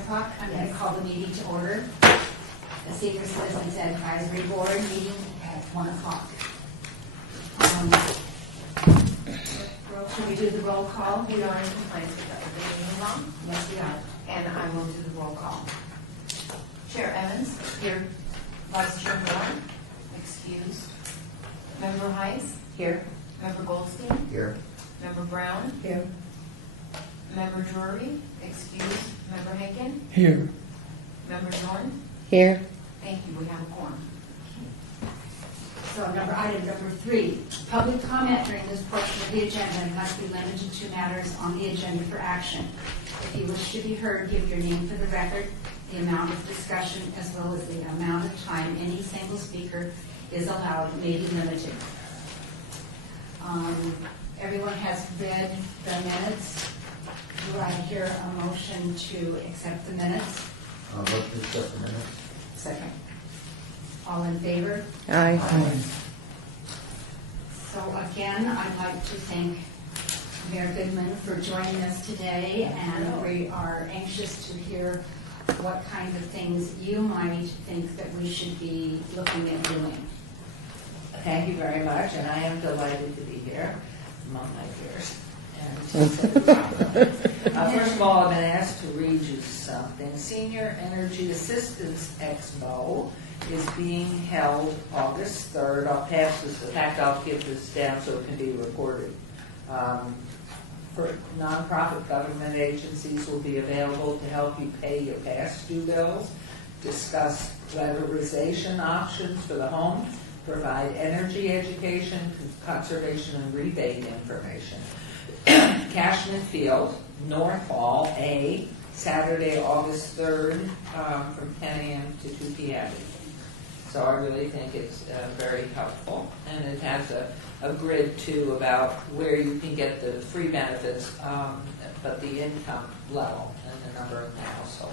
o'clock. I'm going to call the meeting to order. The Senior Citizens Advisory Board meeting at 1 o'clock. Can we do the roll call? We are in compliance with the meeting law. Yes, we are. And I will do the roll call. Chair Evans? Here. Vice Chair Moore? Excused. Member Heiss? Here. Member Goldstein? Here. Member Brown? Here. Member Drury? Excused. Member Haken? Here. Member Zorn? Here. Thank you. We have a quorum. So item number 3, public comment during this portion of the agenda must be limited to matters on the agenda for action. If you wish to be heard, give your name for the record. The amount of discussion as well as the amount of time any single speaker is allowed may be limited. Everyone has read the minutes. Do I hear a motion to accept the minutes? Motion to accept the minutes. Second. All in favor? Aye. So again, I'd like to thank Mayor Goodman for joining us today, and we are anxious to hear what kind of things you might think that we should be looking at doing. Thank you very much, and I am delighted to be here among my peers. First of all, I've been asked to read you something. Senior Energy Assistance Expo is being held August 3rd. I'll pass this. In fact, I'll give this down so it can be recorded. For nonprofit government agencies will be available to help you pay your past due bills, discuss weatherization options for the home, provide energy education, conservation, and rebate information. Cashman Field, North Hall, A, Saturday, August 3rd, from 10 a.m. to 2 p.m. So I really think it's very helpful, and it has a grid too about where you can get the free benefits, but the income level and the number in the household.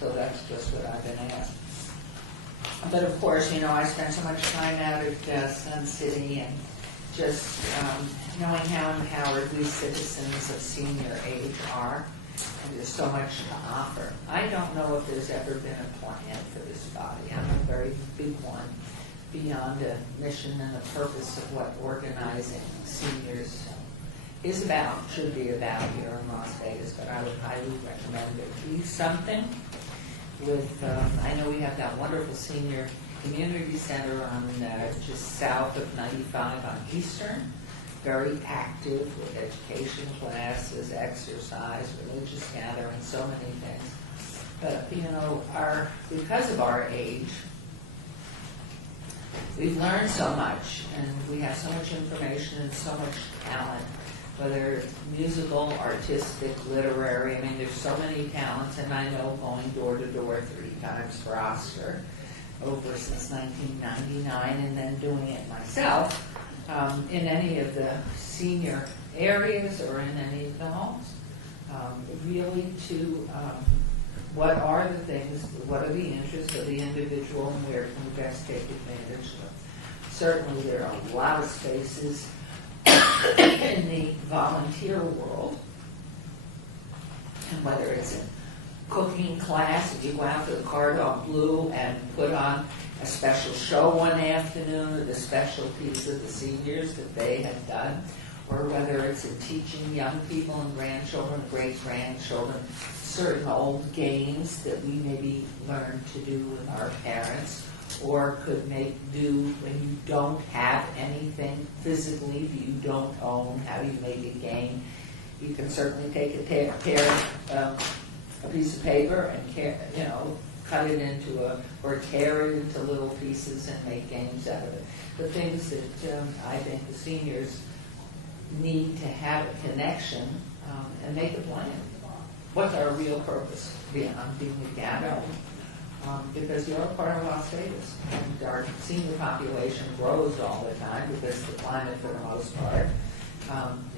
So that's just what I've been asked. But of course, you know, I spent so much time out at Sun City and just knowing how empowered we citizens of senior age are, and there's so much to offer. I don't know if there's ever been a plan for this body. I'm a very big one, beyond a mission and a purpose of what organizing seniors is about, should be about here in Las Vegas, but I would highly recommend it be something with, I know we have that wonderful senior community center on just south of 95 on Eastern, very active with education classes, exercise, religious gatherings, so many things. But, you know, because of our age, we've learned so much, and we have so much information and so much talent, whether musical, artistic, literary. I mean, there's so many talents, and I know going door to door 3 times for Oscar, over since 1999, and then doing it myself in any of the senior areas or in any of the homes. Really to what are the things, what are the interests of the individual, and where can we best take advantage of them. Certainly there are a lot of spaces in the volunteer world, and whether it's a cooking class, if you go out to the Cardinal Blue and put on a special show one afternoon of the specialties of the seniors that they have done, or whether it's in teaching young people and grandchildren, great-grandchildren, certain old games that we maybe learned to do with our parents, or could make do when you don't have anything physically that you don't own. How do you make a game? You can certainly take a piece of paper and cut it into or tear it into little pieces and make games out of it. The things that I think the seniors need to have a connection and make a plan. What's our real purpose beyond being a gathering? Because you're a part of Las Vegas, and our senior population grows all the time because the climate, for the most part,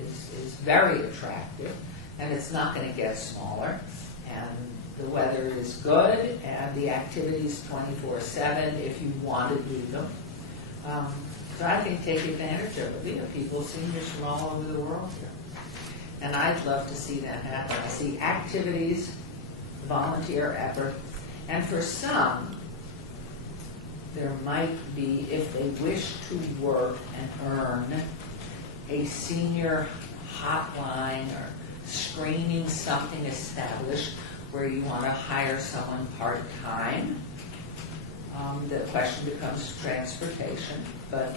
is very attractive, and it's not going to get smaller. And the weather is good, and the activities 24/7 if you want to do them. So I think take advantage of it. We have people, seniors from all over the world here. And I'd love to see that happen. I see activities volunteer effort. And for some, there might be, if they wish to work and earn, a senior hotline or screening something established where you want to hire someone part-time. The question becomes transportation, but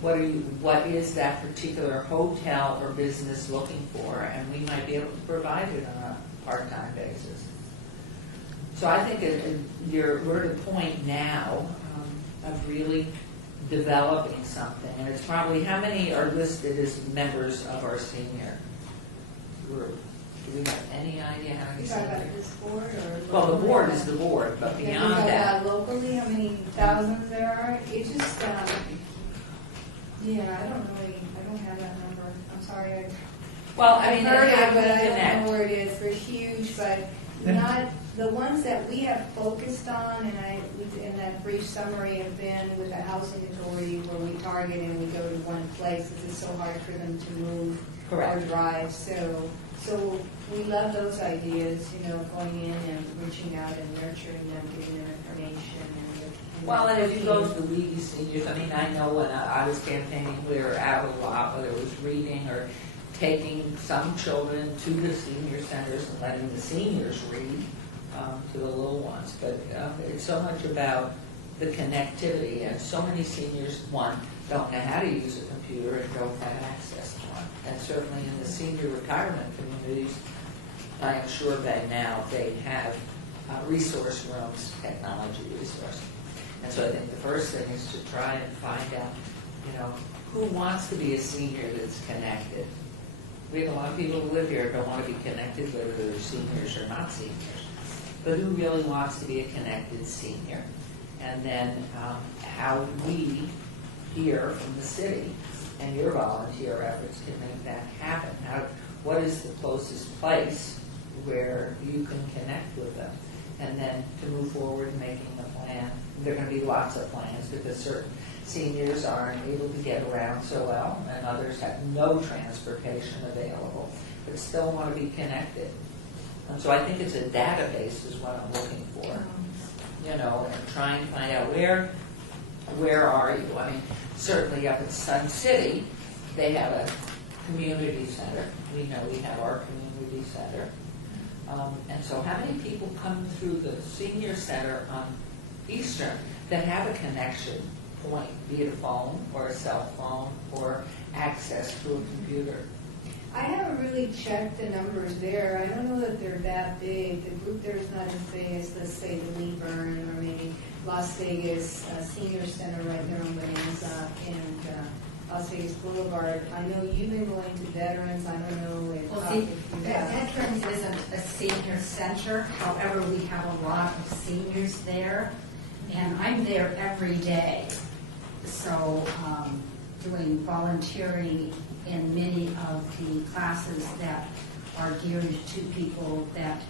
what is that particular hotel or business looking for, and we might be able to provide it on a part-time basis. So I think we're at a point now of really developing something, and it's probably, how many are listed as members of our senior group? Do we have any idea how many You talking about seniors? this board or? Well, the board is the board, but Yeah, beyond you talking that, about locally, how many thousands there are? It just, yeah, I don't have that number. I'm sorry. well, I mean, I've heard how it, do but we I don't connect? know where it is. They're huge, but not, the ones that we have focused on, and in that brief summary have been with the housing authority where we target and we go to one place because it's so hard for them to move or Correct. drive. So we love those ideas, going in and reaching out and nurturing them, giving them information. Well, and if you go to the Weedy Seniors, I mean, I know when I was campaigning, we were out a lot, whether it was reading or taking some children to the senior centers and letting the seniors read to the little ones. But it's so much about the connectivity, and so many seniors, one, don't know how to use a computer and don't have access to one. And certainly in the senior retirement communities, I am sure that now they have resource rooms, technology resources. And so I think the first thing is to try and find out, who wants to be a senior that's connected. We have a lot of people who live here who don't want to be connected, whether they're seniors or not seniors. But who really wants to be a connected senior? And then how we here from the city and your volunteer efforts can make that happen. What is the closest place where you can connect with them? And then to move forward in making the plan. There are going to be lots of plans because certain seniors aren't able to get around so well, and others have no transportation available, but still want to be connected. And so I think it's a database is what I'm looking for, and trying to find out where are you. I mean, certainly up in Sun City, they have a community center. We know we have our community center. And so how many people come through the senior center on Eastern that have a connection point, be it a phone or a cell phone or access to a computer? I haven't really checked the numbers there. I don't know that they're that big. The group there is not as big as, let's say, the Lee Burn or maybe Las Vegas Senior Center right there on Bonanza and Las Vegas Boulevard. I know you've been going to veterans. I don't know if, Well, see, if you have. Veterans isn't a senior center, however, we have a lot of seniors there, and I'm there every day. So, doing volunteering in many of the classes that are geared to people that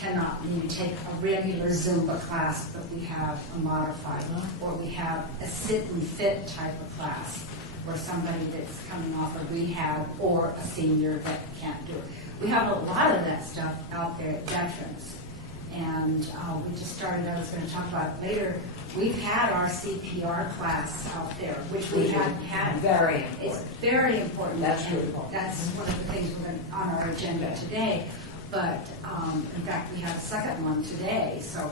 cannot maybe take a regular Zumba class, but we have a modified one, or we have a sit and fit type of class, or somebody that's coming off of rehab, or a senior that can't do it. We have a lot of that stuff out there at Veterans. And we just started, I was going to talk about it later, we've had our CPR class out there, which we hadn't had. Very It's important. very important. That's and really important. That's one of the things we're going on our agenda today. But in fact, we have a second one today. So,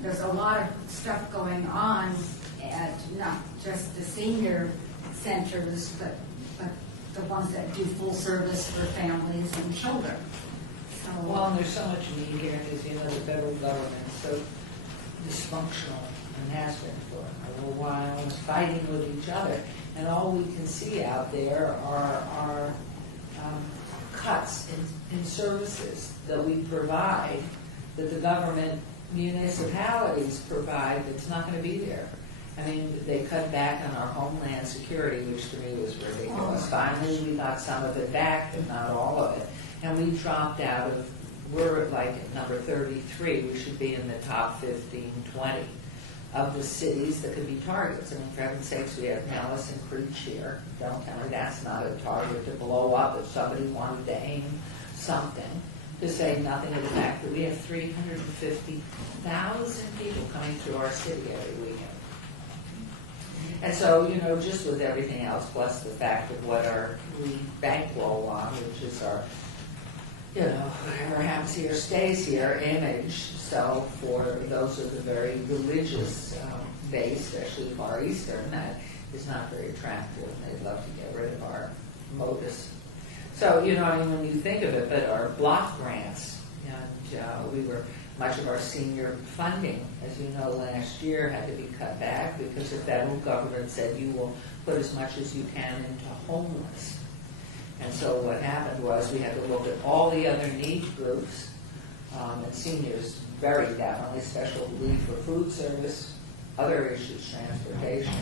there's a lot of stuff going on at not just the senior centers, but the ones that do full service for families and children. So, Well, and there's so much need here because, the federal government is so dysfunctional and has been for a little while, and fighting with each other. And all we can see out there are cuts in services that we provide, that the government municipalities provide, that's not going to be there. I mean, they cut back on our homeland security, which to me was ridiculous. Finally, we got some of it back, but not all of it. And we dropped out of, we're like at number 33, we should be in the top 15, 20 of the cities that could be targets. I mean, for heaven's sakes, we have Nellis and Creech here. Don't tell me that's not a target to blow up if somebody wanted to aim something, to say nothing of the fact that we have 350,000 people coming through our city every weekend. And so, you know, just with everything else, plus the fact of what we bankroll on, which is our, you know, whatever happens here stays here image. So for those of the very religious base, especially Far Eastern, that is not very attractive. They'd love to get rid of our modus. So, you know, I mean, when you think of it, but our block grants, and much of our senior funding, as you know, last year had to be cut back because the federal government said you will put as much as you can into homeless. And so what happened was we had to look at all the other need groups, and seniors very definitely, special leave for food service, other issues, transportation,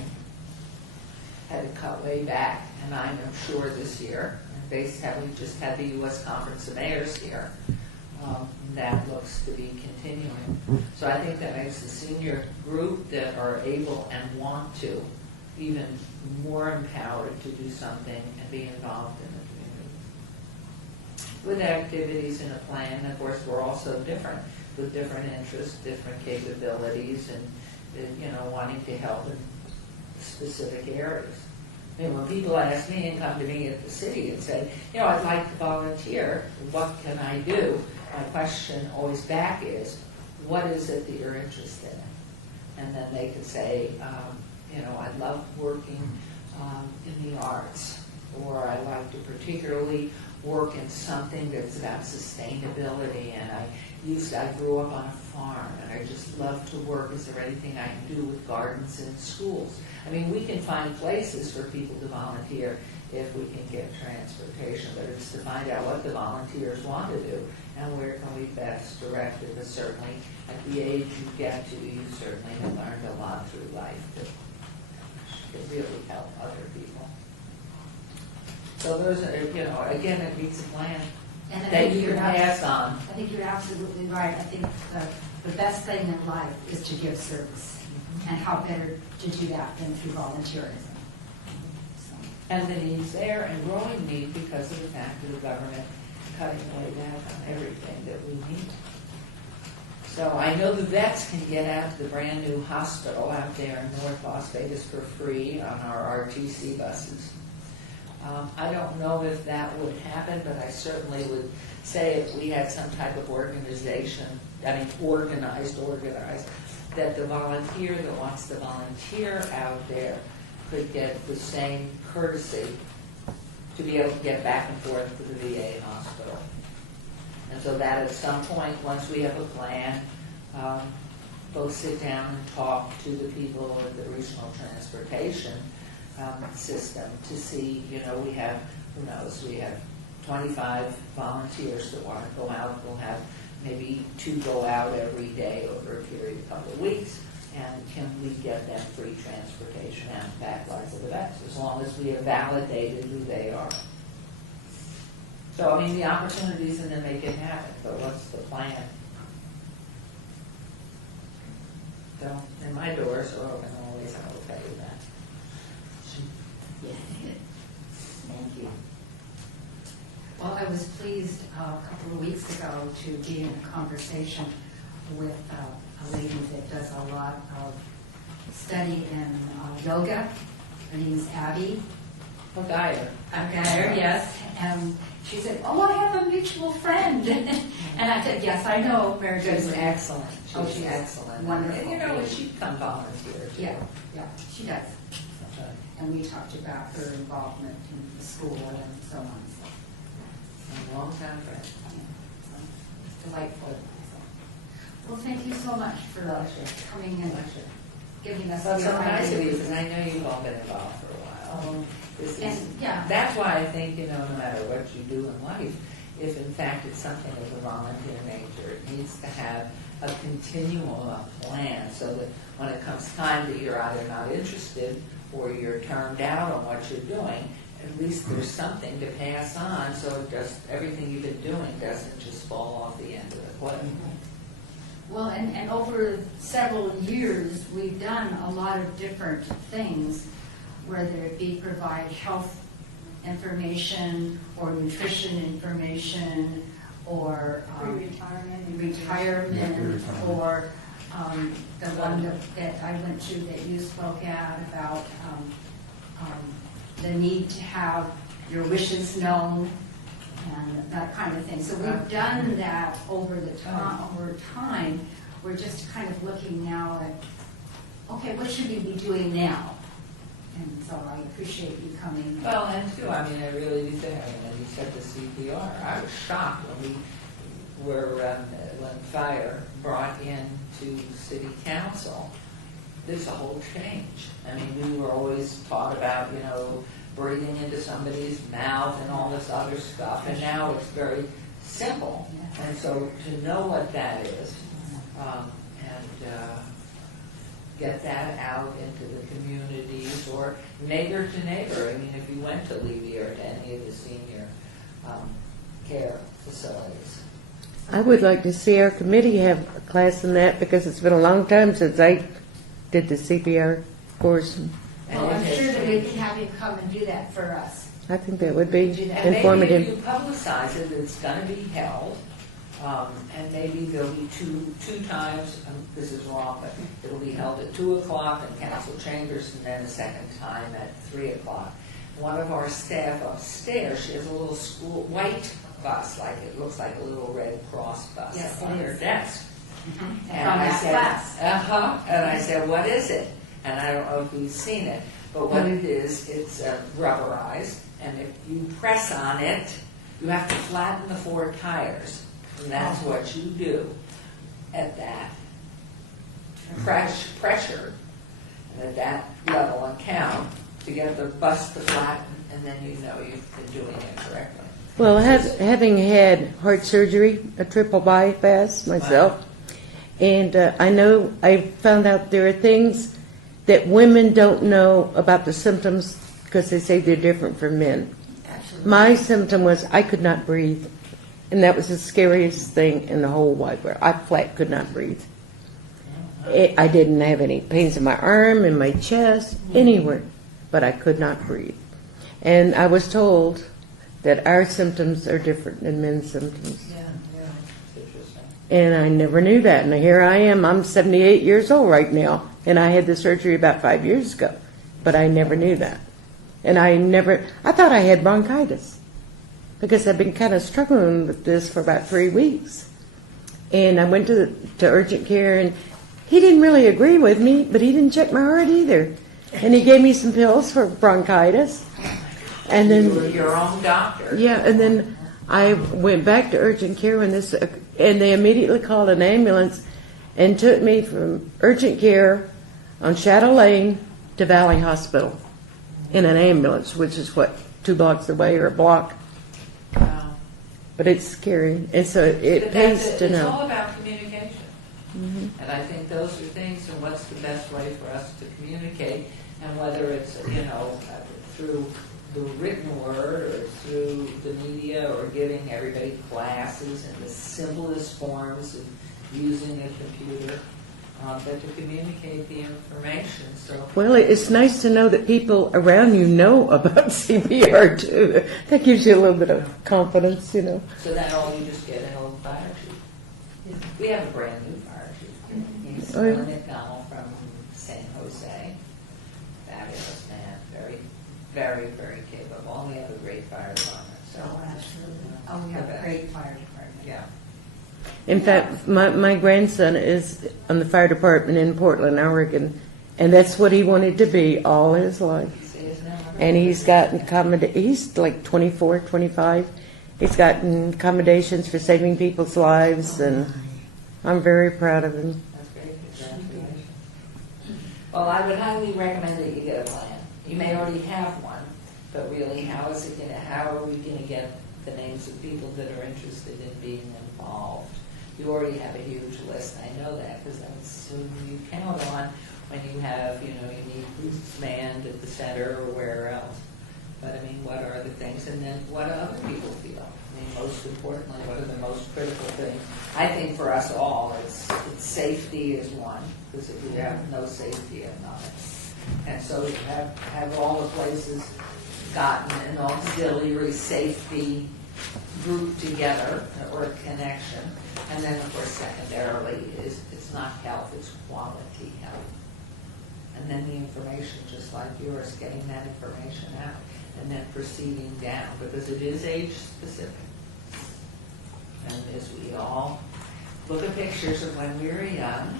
had to cut way back. And I'm sure this year, we just had the U.S. Conference of Mayors here, that looks to be continuing. So I think that makes the senior group that are able and want to even more empowered to do something and be involved in the community. With activities in a plan, of course, we're also different, with different interests, different capabilities, and you know, wanting to help in specific areas. I mean, when people ask me and come to me at the city and say, you know, I'd like to volunteer, what can I do? My question always back is, what is it that you're interested in? And then they can say, you know, I love working in the arts, or I like to particularly work in something that's about sustainability, and I grew up on a farm, and I just love to work. Is there anything I can do with gardens in schools? I mean, we can find places for people to volunteer if we can get transportation, but it's to find out what the volunteers want to do and where can we best direct it. But certainly, at the age you get to, you certainly have learned a lot through life that can really help other people. So those are, you know, again, it needs a plan And I that think you you're can pass on. I think you're absolutely right. I think the best thing in life is to give service. And how better to do that than through volunteerism. So, And the need's there, and growing need because of the fact of the government cutting way back on everything that we need. So I know the vets can get out to the brand new hospital out there in North Las Vegas for free on our RTC buses. I don't know if that would happen, but I certainly would say if we had some type of organization, organized, that the volunteer that wants to volunteer out there could get the same courtesy to be able to get back and forth to the VA hospital. And so that at some point, once we have a plan, both sit down and talk to the people at the regional transportation system to see, you know, we have 25 volunteers that want to go out. We'll have maybe 2 go out every day over a period of a couple of weeks, and can we get them free transportation and back like the vets, as long as we have validated who they are. So, I mean, the opportunities and then make it happen, but what's the plan? So, and my doors are open always, I will tell you that. thank you. Well, I was pleased a couple of weeks ago to be in a conversation with a lady that does a lot of study in yoga. Her name's Abby. Geyer. Geyer, yes. And she said, oh, I have a mutual friend. And I said, yes, I know, Mary She's Good. excellent. Oh, She's she's excellent. wonderful. And, you know, she'd come volunteer. too. Yeah, she does. Okay. And we talked about her involvement in the school and so on. So, A long time friend. it's delightful. Well, thank you so much for coming and giving us Well, it's so your nice of you, ideas. because I know you've all been involved for a while. This is, And, yeah. That's why I think, you know, no matter what you do in life, if in fact it's something of a volunteer nature, it needs to have a continuum of plan, so that when it comes time that you're either not interested or you're turned out on what you're doing, at least there's something to pass on, so just everything you've been doing doesn't just fall off the end of the cliff. Well, and over several years, we've done a lot of different things, whether it be provide health information or nutrition information or Pre-retirement. retirement, or the one that I went to that you spoke at about the need to have your wishes known and that kind of thing. So we've done that over time. We're just kind of looking now at, okay, what should we be doing now? And so I appreciate you coming. Well, and too, I mean, I really do think, I mean, when you said the CPR, I was shocked when we were, when fire brought in to city council, there's a whole change. I mean, we were always taught about, you know, breathing into somebody's mouth and all this other stuff, and now it's very simple. And so to know what that is, and get that out into the communities or neighbor to neighbor. I mean, if you went to Levy or to any of the senior care facilities. I would like to see our committee have a class in that because it's been a long time since I did the CPR course. Well, I'm sure that we can have you come and do that for us. I think that would be And informative. maybe if you publicize it, it's going to be held, and maybe there'll be two times, this is wrong, but it'll be held at 2 o'clock in council chambers, and then a second time at 3 o'clock. One of our staff upstairs, she has a little school, white bus, like it looks like a little Red Cross bus Yes, on it her is. desk. From And I that said, class. and I said, what is it? And I don't know if you've seen it, but what it is, it's rubberized, and if you press on it, you have to flatten the 4 tires, and that's what you do at that pressure, and at that level and count, to get the bus to flatten, and then you know you've been doing it correctly. Well, having had heart surgery, a triple bypass myself, and I found out there are things that women don't know about the symptoms because they say they're different from men. Absolutely. My symptom was I could not breathe, and that was the scariest thing in the whole wide world. I flat could not breathe. I didn't have any pains in my arm, in my chest, anywhere, but I could not breathe. And I was told that our symptoms are different than men's symptoms. Yeah. It's interesting. And I never knew that. And here I am. I'm 78 years old right now. And I had the surgery about 5 years ago. But I never knew that. And I thought I had bronchitis. Because I've been kind of struggling with this for about 3 weeks. And I went to urgent care, and he didn't really agree with me, but he didn't check my heart either. And he gave me some pills for bronchitis. And then, You were your own doctor. yeah, and then I went back to urgent care and they immediately called an ambulance and took me from urgent care on Shadow Lane to Valley Hospital in an ambulance, which is 2 blocks away or a block. Wow. But it's scary, and so it But pays that's to it. It's know. all about communication. And I think those are things, and what's the best way for us to communicate, and whether it's, through the written word or through the media or giving everybody classes in the simplest forms of using a computer, but to communicate the information. So Well, it's nice to know that people around you know about CPR too. That gives you a little bit of confidence, So then all you just get an old fire chief. We have a brand new fire chief. He's Oh, yeah. Billy McDonald from San Jose. Fabulous man, very, very, very capable. And we have a great fire department. So Oh, absolutely. Oh, we have a great fire department. yeah. In fact, my grandson is on the fire department in Portland, Oregon, and that's what he wanted to be all his life. See his name? And he's gotten he's like 24, 25. He's gotten accommodations for saving people's lives, and I'm very proud of him. That's great. Congratulations. Well, I would highly recommend that you get a plan. You may already have one, but really, how are we going to get the names of people that are interested in being involved? You already have a huge list. I know that because that's who you count on when you have, you need booths manned at the center or where else. But I mean, what are the things? And then what do other people feel? I mean, most importantly, what are the most critical things? I think for us all, it's safety is one, because if you have no safety, you have nothing. And so you have all the places gotten an auxiliary safety group together or connection. And then, of course, secondarily, it's not health, it's quality health. And then the information, just like yours, getting that information out and then proceeding down, because it is age specific. And as we all look at pictures of when we were young,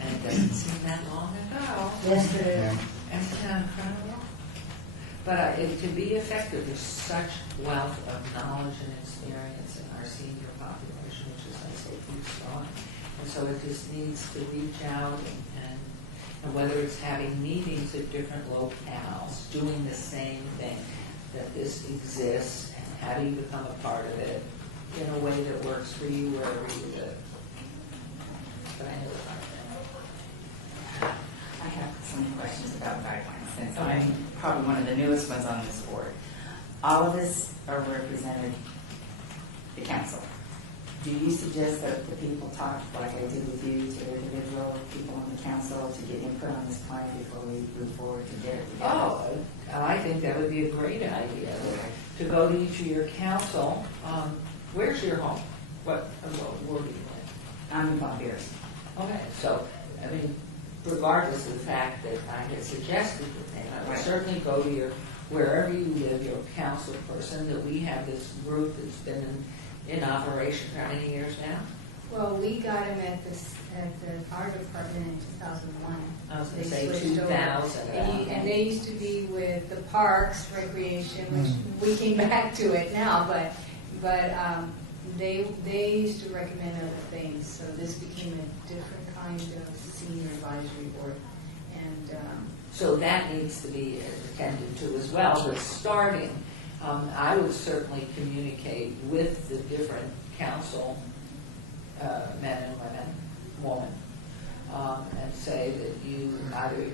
and it doesn't seem that long ago. Yes, it is. Isn't that incredible? But to be effective, there's such wealth of knowledge and experience in our senior population, which is, I say, keeps growing. And so it just needs to reach out and whether it's having meetings at different locales, doing the same thing, that this exists, and how do you become a part of it in a way that works for you wherever you live. But I know I have some questions about guidelines, since I'm probably one of the newest ones on this board. All of us are represented the council. Do you suggest that the people talk like I did with you to individual people on the council to get input on this plan before we move forward to get it together? Oh, I think that would be a great idea, to go to each of your council. Where's your home? What ward do you live? I'm in Von Buren. Okay, so, I mean, regardless of the fact that I had suggested the thing, I would Right. certainly go to your, wherever you live, your council person, that we have this group that's been in operation for how many years now? Well, we got him at the fire department in 2001. I was going to They say switched over. 2000. And they used to be with the parks, recreation, which we came back to it now, but they used to recommend other things, so this became a different kind of senior advisory board. And, So that needs to be attended to as well. But starting, I would certainly communicate with the different council men and women, and say that you either,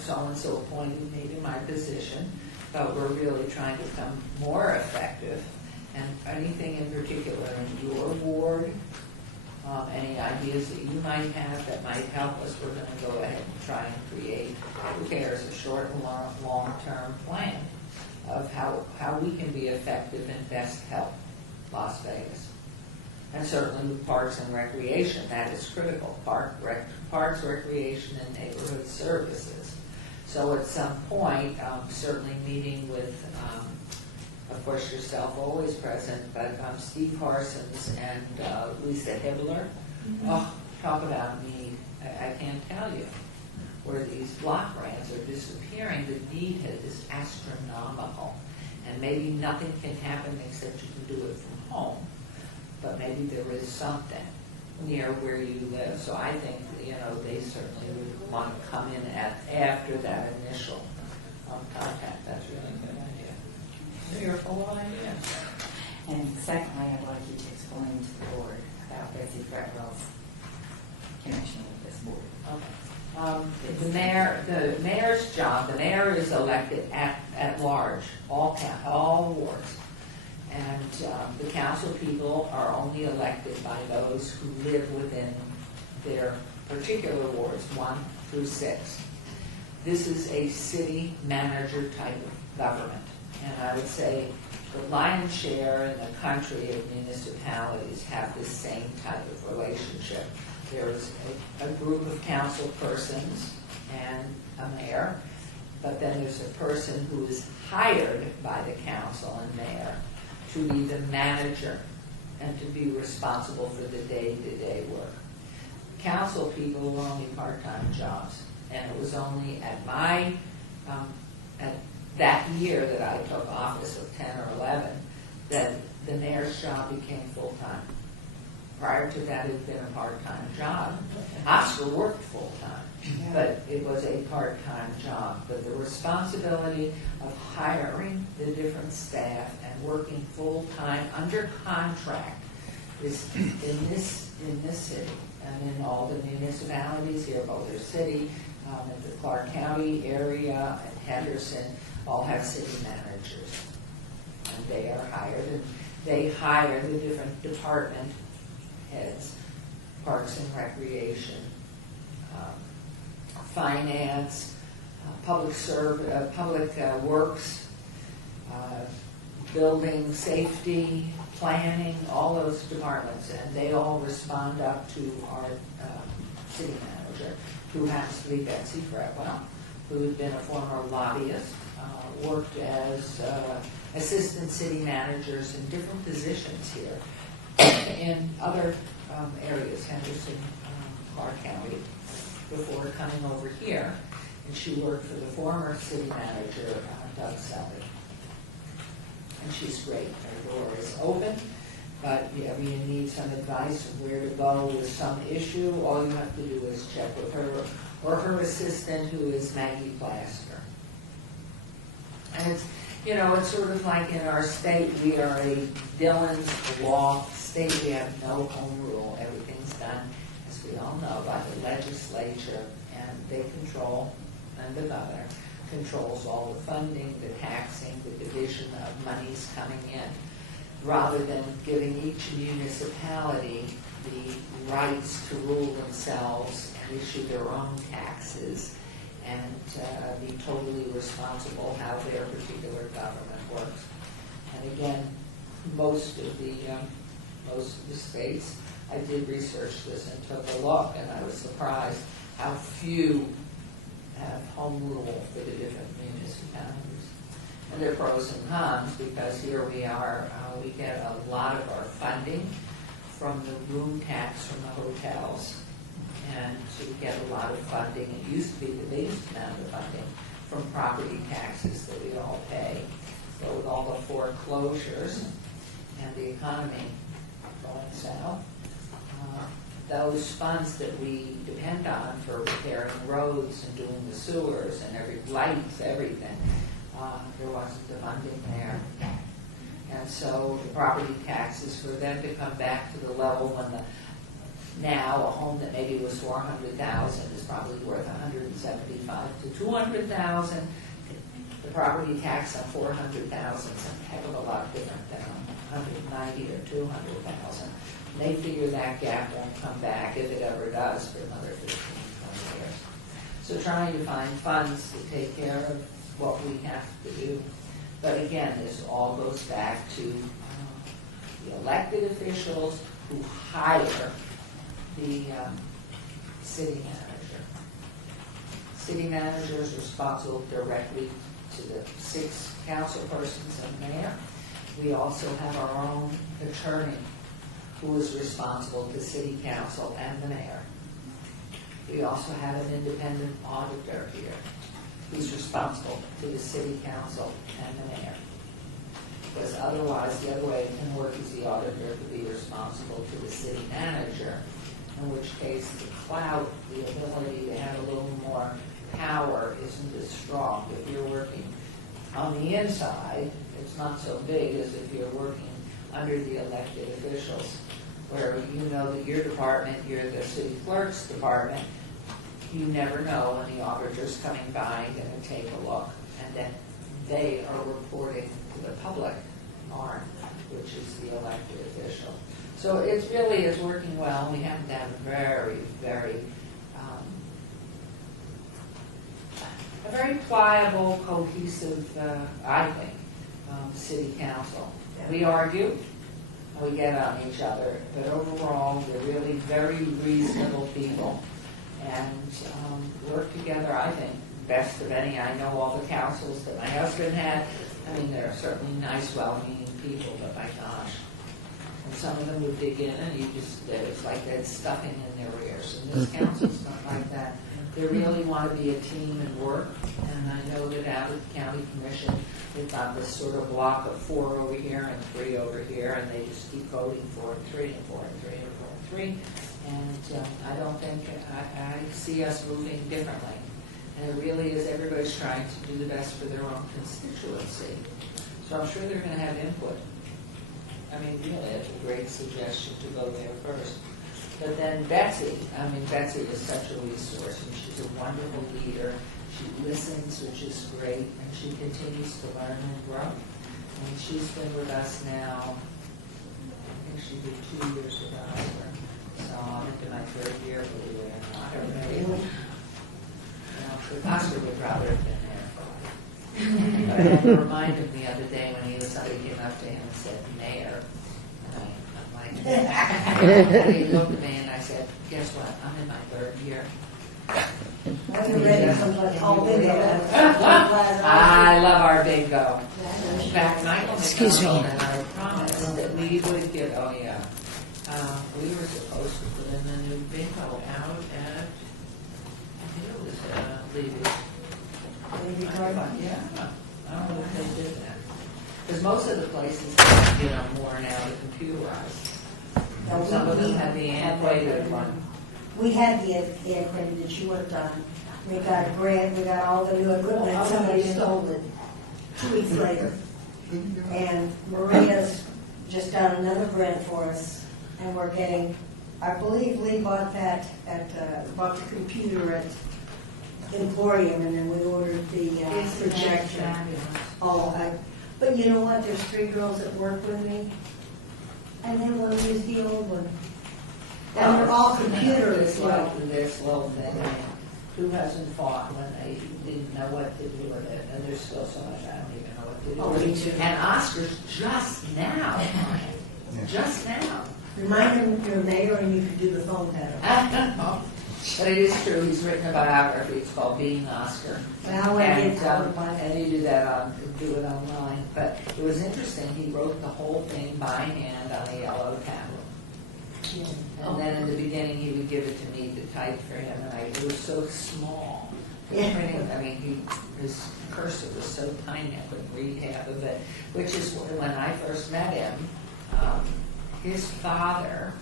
so-and-so appointed me to my position, but we're really trying to become more effective. And anything in particular in your ward, any ideas that you might have that might help us, we're going to go ahead and try and create, who cares, a short and long-term plan of how we can be effective and best help Las Vegas. And certainly with parks and recreation, that is critical. Parks, recreation, and neighborhood services. So at some point, certainly meeting with, of course, yourself always present, but Steve Harsons and Lisa Hibbler. Oh, talk about need. I can't tell you where these block grants are disappearing. The need is astronomical. And maybe nothing can happen except you can do it from home. But maybe there is something near where you live. So I think, they certainly would want to come in after that initial contact. That's really a good idea. So you're full of ideas. And secondly, I'd like you to explain to the board about Betsy Fretwell's connection with this board. Okay. The mayor's job, the mayor is elected at large, all wards. And the council people are only elected by those who live within their particular wards, 1 through 6. This is a city manager type of government. And I would say the lion's share in the country of municipalities have this same type of relationship. There's a group of council persons and a mayor, but then there's a person who is hired by the council and mayor to be the manager and to be responsible for the day-to-day work. Council people were only part-time jobs, and it was only at at that year that I took office of 10 or 11 that the mayor's job became full-time. Prior to that, it had been a part-time job. Oscar worked full-time, but it was a part-time job. But the responsibility of hiring the different staff and working full-time under contract is in this city and in all the municipalities here, Boulder City, in the Clark County area, and Henderson, all have city managers. And they are hired, and they hire the different department heads, parks and recreation, finance, public works, building, safety, planning, all those departments, and they all respond up to our city manager, who happens to be Betsy Fretwell, who had been a former lobbyist, worked as assistant city managers in different positions here in other areas, Henderson, Clark County, before coming over here. And she worked for the former city manager, Doug Selby. And she's great. Her door is open, but if you need some advice on where to go with some issue, all you have to do is check with her or her assistant, who is Maggie Plaster. And it's, you know, it's sort of like in our state, we are a Dillon's law state. We have no home rule. Everything's done, as we all know, by the legislature, and they control, and the governor controls all the funding, the taxing, the division of monies coming in, rather than giving each municipality the rights to rule themselves and issue their own taxes and be totally responsible how their particular government works. And again, most of the states, I did research this and took a look, and I was surprised how few have home rule for the different municipalities. And there are pros and cons, because here we are, we get a lot of our funding from the room tax from the hotels, and we get a lot of funding. It used to be the biggest amount of funding from property taxes that we all pay. So with all the foreclosures and the economy going south, those funds that we depend on for repairing roads and doing the sewers and every lights, everything, there wasn't the funding there. And so the property taxes, for them to come back to the level when now a home that maybe was $400,000 is probably worth $175,000 to $200,000. The property tax on $400,000 is a heck of a lot different than $190,000 or $200,000. They figure that gap won't come back, if it ever does, for another 15, 20 years. So trying to find funds to take care of what we have to do. But again, this all goes back to the elected officials who hire the city manager. City manager is responsible directly to the 6 council persons and mayor. We also have our own attorney, who is responsible to city council and the mayor. We also have an independent auditor here, who's responsible to the city council and the mayor. Because otherwise, the other way it can work is the auditor could be responsible to the city manager, in which case the clout, the ability to have a little more power isn't as strong. If you're working on the inside, it's not so big as if you're working under the elected officials, where you know that your department, you're the city clerk's department, you never know when the auditor's coming by and going to take a look, and that they are reporting to the public arm, which is the elected official. So it really is working well. We have them very, very, a very pliable, cohesive, I think, city council. We argue, we get on each other, but overall, we're really very reasonable people, and work together, I think, best of any. I know all the councils that my husband had. I mean, they're certainly nice, well-meaning people, but my gosh. And some of them would dig in, and you just, it's like they had stuffing in their ears. And this council's not like that. They really want to be a team and work, and I know that out at the county commission, they've got this sort of block of 4 over here and 3 over here, and they just keep voting 4 and 3 and 4 and 3 and 4 and 3. And I don't think, I see us moving differently. And it really is, everybody's trying to do the best for their own constituency. So I'm sure they're going to have input. I mean, really, it's a great suggestion to go there first. But then Betsy is such a resource, and she's a wonderful leader. She listens, which is great, and she continues to learn and grow. And she's been with us now, I think she did 2 years with us. So I'm into my 3rd year, believe it or not. The pastor would rather have been there for But I had to remind him the other day when somebody came up to him and said, Mayor. And I'm like, and he looked at me and I said, guess what? I'm in my third year. I love our bingo. In fact, Michael McDonald and I promised that we would get, we were supposed to put in the new bingo out at, I think it was Levy's. Yeah, I don't know if they did that. Because most of the places, more now computerized. Some of them had the antiquated one. We had the antiquated that you worked on. We got a grant, we got all the new equipment, somebody stole it 2 weeks later. And Maria's just done another grant for us, and we're getting, I believe Lee bought that bought the computer at Emporium, and then we ordered the projector. But you know what, there's 3 girls that work with me, and they want to use the old one. And they're all computers. This little thing, who hasn't fought when they didn't know what to do with it? And there's still so much I don't even know what to do with me it. too. And Oscar's just now. Just now. Remind him you're mayor and you can do the phone tap. But it is true, he's written a biography, it's called Being Oscar. Well, And you do that do it online. But it was interesting, he wrote the whole thing by hand on a yellow tablet. And then in the beginning, he would give it to me to type for him, and it was so small. His cursor was so tiny, I couldn't read half of it, which is when I first met him, his father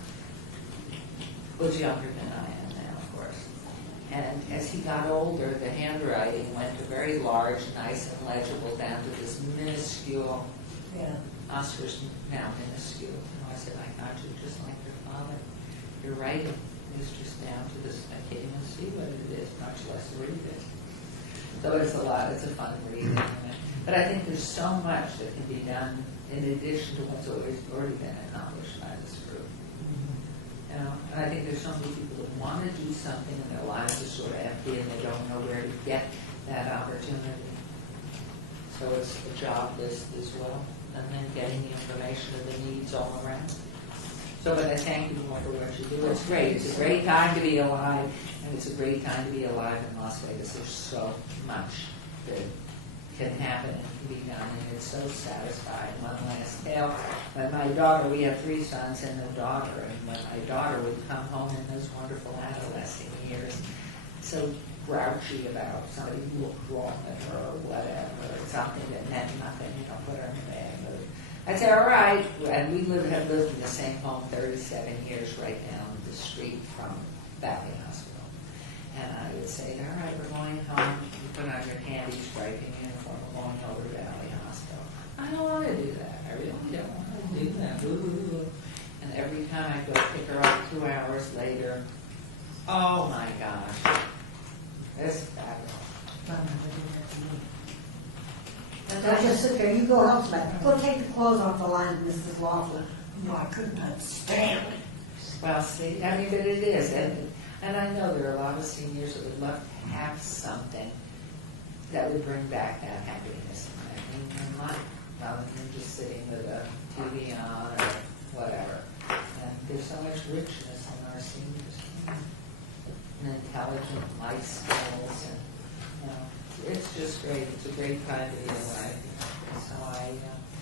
was younger than I am now, of course. And as he got older, the handwriting went to very large, nice and legible, down to this minuscule. Oscar's now minuscule. And I said, I got you just like your father. Your writing is just down to this. I can't even see what it is, much less read it. So it's a fun read. But I think there's so much that can be done in addition to what's already been accomplished by this group. And I think there's so many people that want to do something and their lives are sort of empty and they don't know where to get that opportunity. So it's a job list as well, and then getting the information of the needs all around. So, but I thank you more for what you do. It's great. It's a great time to be alive, and it's a great time to be alive in Las Vegas. There's so much that can happen and can be done, and it's so satisfying. One last tale. When my daughter, we have 3 sons and a daughter, and when my daughter would come home in those wonderful adolescent years, so grouchy about somebody who looked wrong at her or whatever, or something that meant nothing, put her in a bad mood. I'd say, all right, and we have lived in the same home 37 years right down the street from Valley Hospital. And I would say, all right, we're going home, you put on your candy striping uniform, we're going over to Valley Hospital. I don't want to do that. I really don't want to do that. Ooh. And every time I go pick her up 2 hours later, oh my gosh. It's fabulous. Don't just sit there, you go elsewhere. Go take the clothes off the line, Mrs. Lawful. No, I couldn't stand it. Well, see, but it is. And I know there are a lot of seniors that would love to have something that would bring back that happiness in life, rather than just sitting with a TV on or whatever. And there's so much richness in our seniors. And intelligent life skills, and it's just great. It's a great time to be alive. So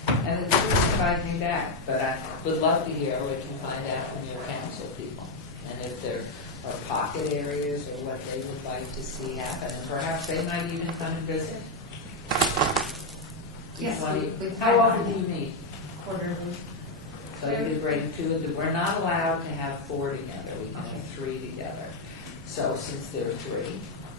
and it's just invited me back. But I would love to hear what you find out from your council people, and if there are pocket areas or what they would like to see happen, and perhaps they might even come and visit. Yes, How often do you meet? quarterly. So you could bring 2 of them. We're not allowed to have 4 together. We can have 3 together. So since there are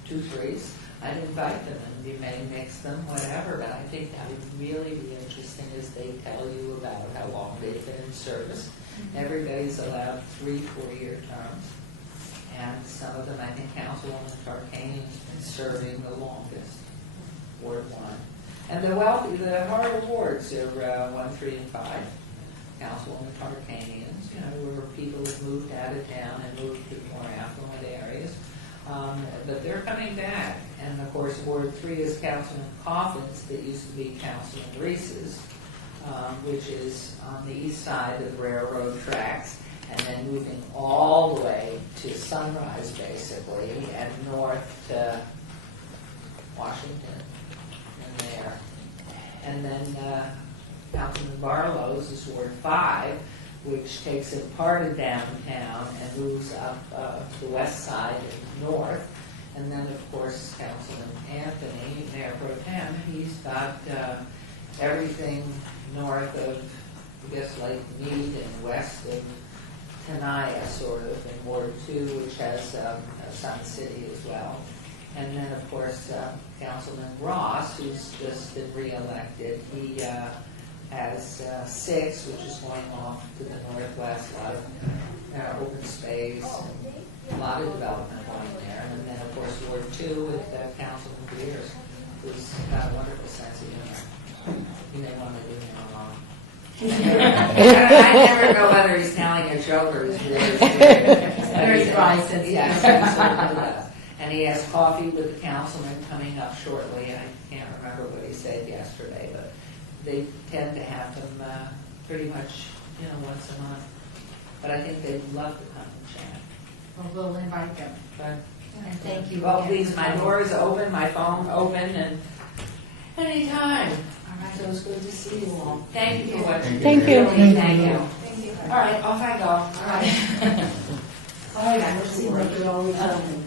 2 threes, I'd invite them, and you may mix them, whatever. But I think that would really be interesting as they tell you about how long they've been in service. Everybody's allowed 3 4-year terms, and some of them, I think, Councilwoman Tarkanian's been serving the longest, Ward 1. And the hard awards are 1, 3, and 5. Councilwoman Tarkanian's, where people have moved out of town and moved to more affluent areas. But they're coming back, And of course, Ward 3 is Councilman Coffin's, that used to be Councilman Reese's, which is on the east side of the railroad tracks, and then moving all the way to Sunrise, basically, and north to Washington and there. And then Councilman Barlow's is Ward 5, which takes a part of downtown and moves up the west side and north. And then, of course, Councilman Anthony, Mayor Pro Tem, he's got everything north of, I guess, Lake Mead and west of Tenaya, sort of, in Ward 2, which has Sun City as well. And then, of course, Councilman Ross, who's just been reelected, he has 6, which is going off to the northwest, a lot of open space, and a lot of development going there. And then, of course, Ward 2 with Councilman Greers, who's got a wonderful sense of humor. You may want to leave him alone. I never know whether he's telling a joke or he's really serious. Very dry sense of Yes, humor. he certainly does. And he has coffee with the councilman coming up shortly. I can't remember what he said yesterday, but they tend to have him pretty much, once a month. But I think they'd love to come and chat. Well, we'll invite them. But, And thank you. well, again. please, my door is open, my phone open, and anytime. All right. So it's good to see you all. Thank you for watching. Thank you. Really, thank you. Thank you. All right, off I go. All right. Oh, yeah, we're seeing like you're always open.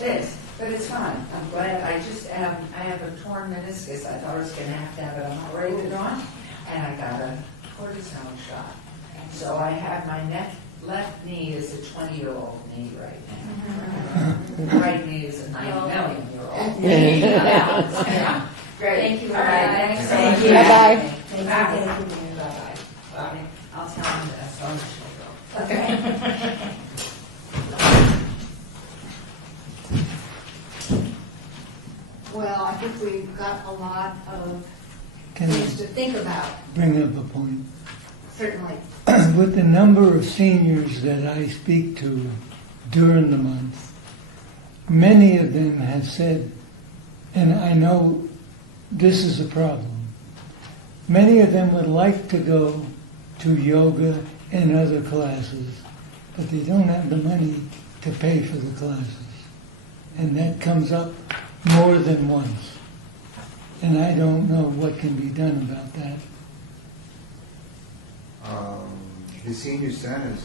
It is, but it's fine. I'm glad. I have a torn meniscus. I thought I was going to have it on operated on, and I got a cortisone shot. So I have my left knee is a 20-year-old knee right now. The right knee is a 90-million-year-old knee. Yeah. Great. Thank you. All right, thanks. Thank you. Bye-bye. Thank you. Bye-bye. Bye. I'll tell him that as long as she'll go. Okay. Well, I think we've got a lot of Can I things to think about, bring up a point? certainly. With the number of seniors that I speak to during the month, many of them have said, and I know this is a problem, many of them would like to go to yoga and other classes, but they don't have the money to pay for the classes. And that comes up more than once. And I don't know what can be done about that. The senior centers,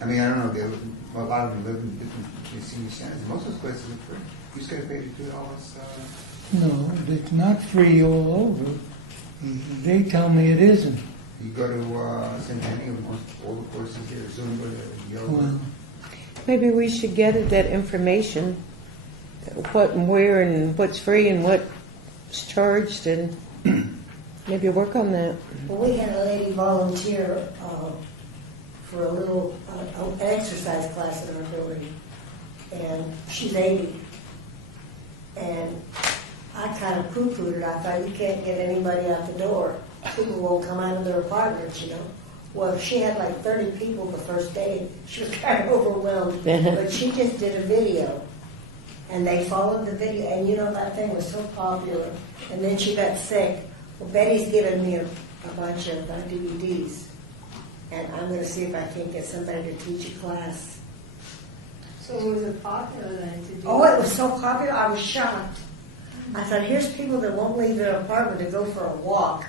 I mean, I don't know, a lot of them live in different senior centers. Most of those places are free. You just got to pay to do all this. No, it's not free all over. They tell me it isn't. You go to Centennial, all the courses here, Zumba, yoga. Well, Maybe we should get that information, what and where and what's free and what's charged, and maybe work on that. Well, we had a lady volunteer for a little an exercise class in our building, and she's 80. And I kind of poo-pooed it. I thought, you can't get anybody out the door. People won't come out of their apartments, Well, she had like 30 people the first day. She was kind of overwhelmed. But she just did a video. And they followed the video. And that thing was so popular. And then she got sick. Well, Betty's given me a bunch of DVDs. And I'm going to see if I can get somebody to teach a class. So was it popular then to do? Oh, it was so popular, I was shocked. I thought, here's people that won't leave their apartment to go for a walk.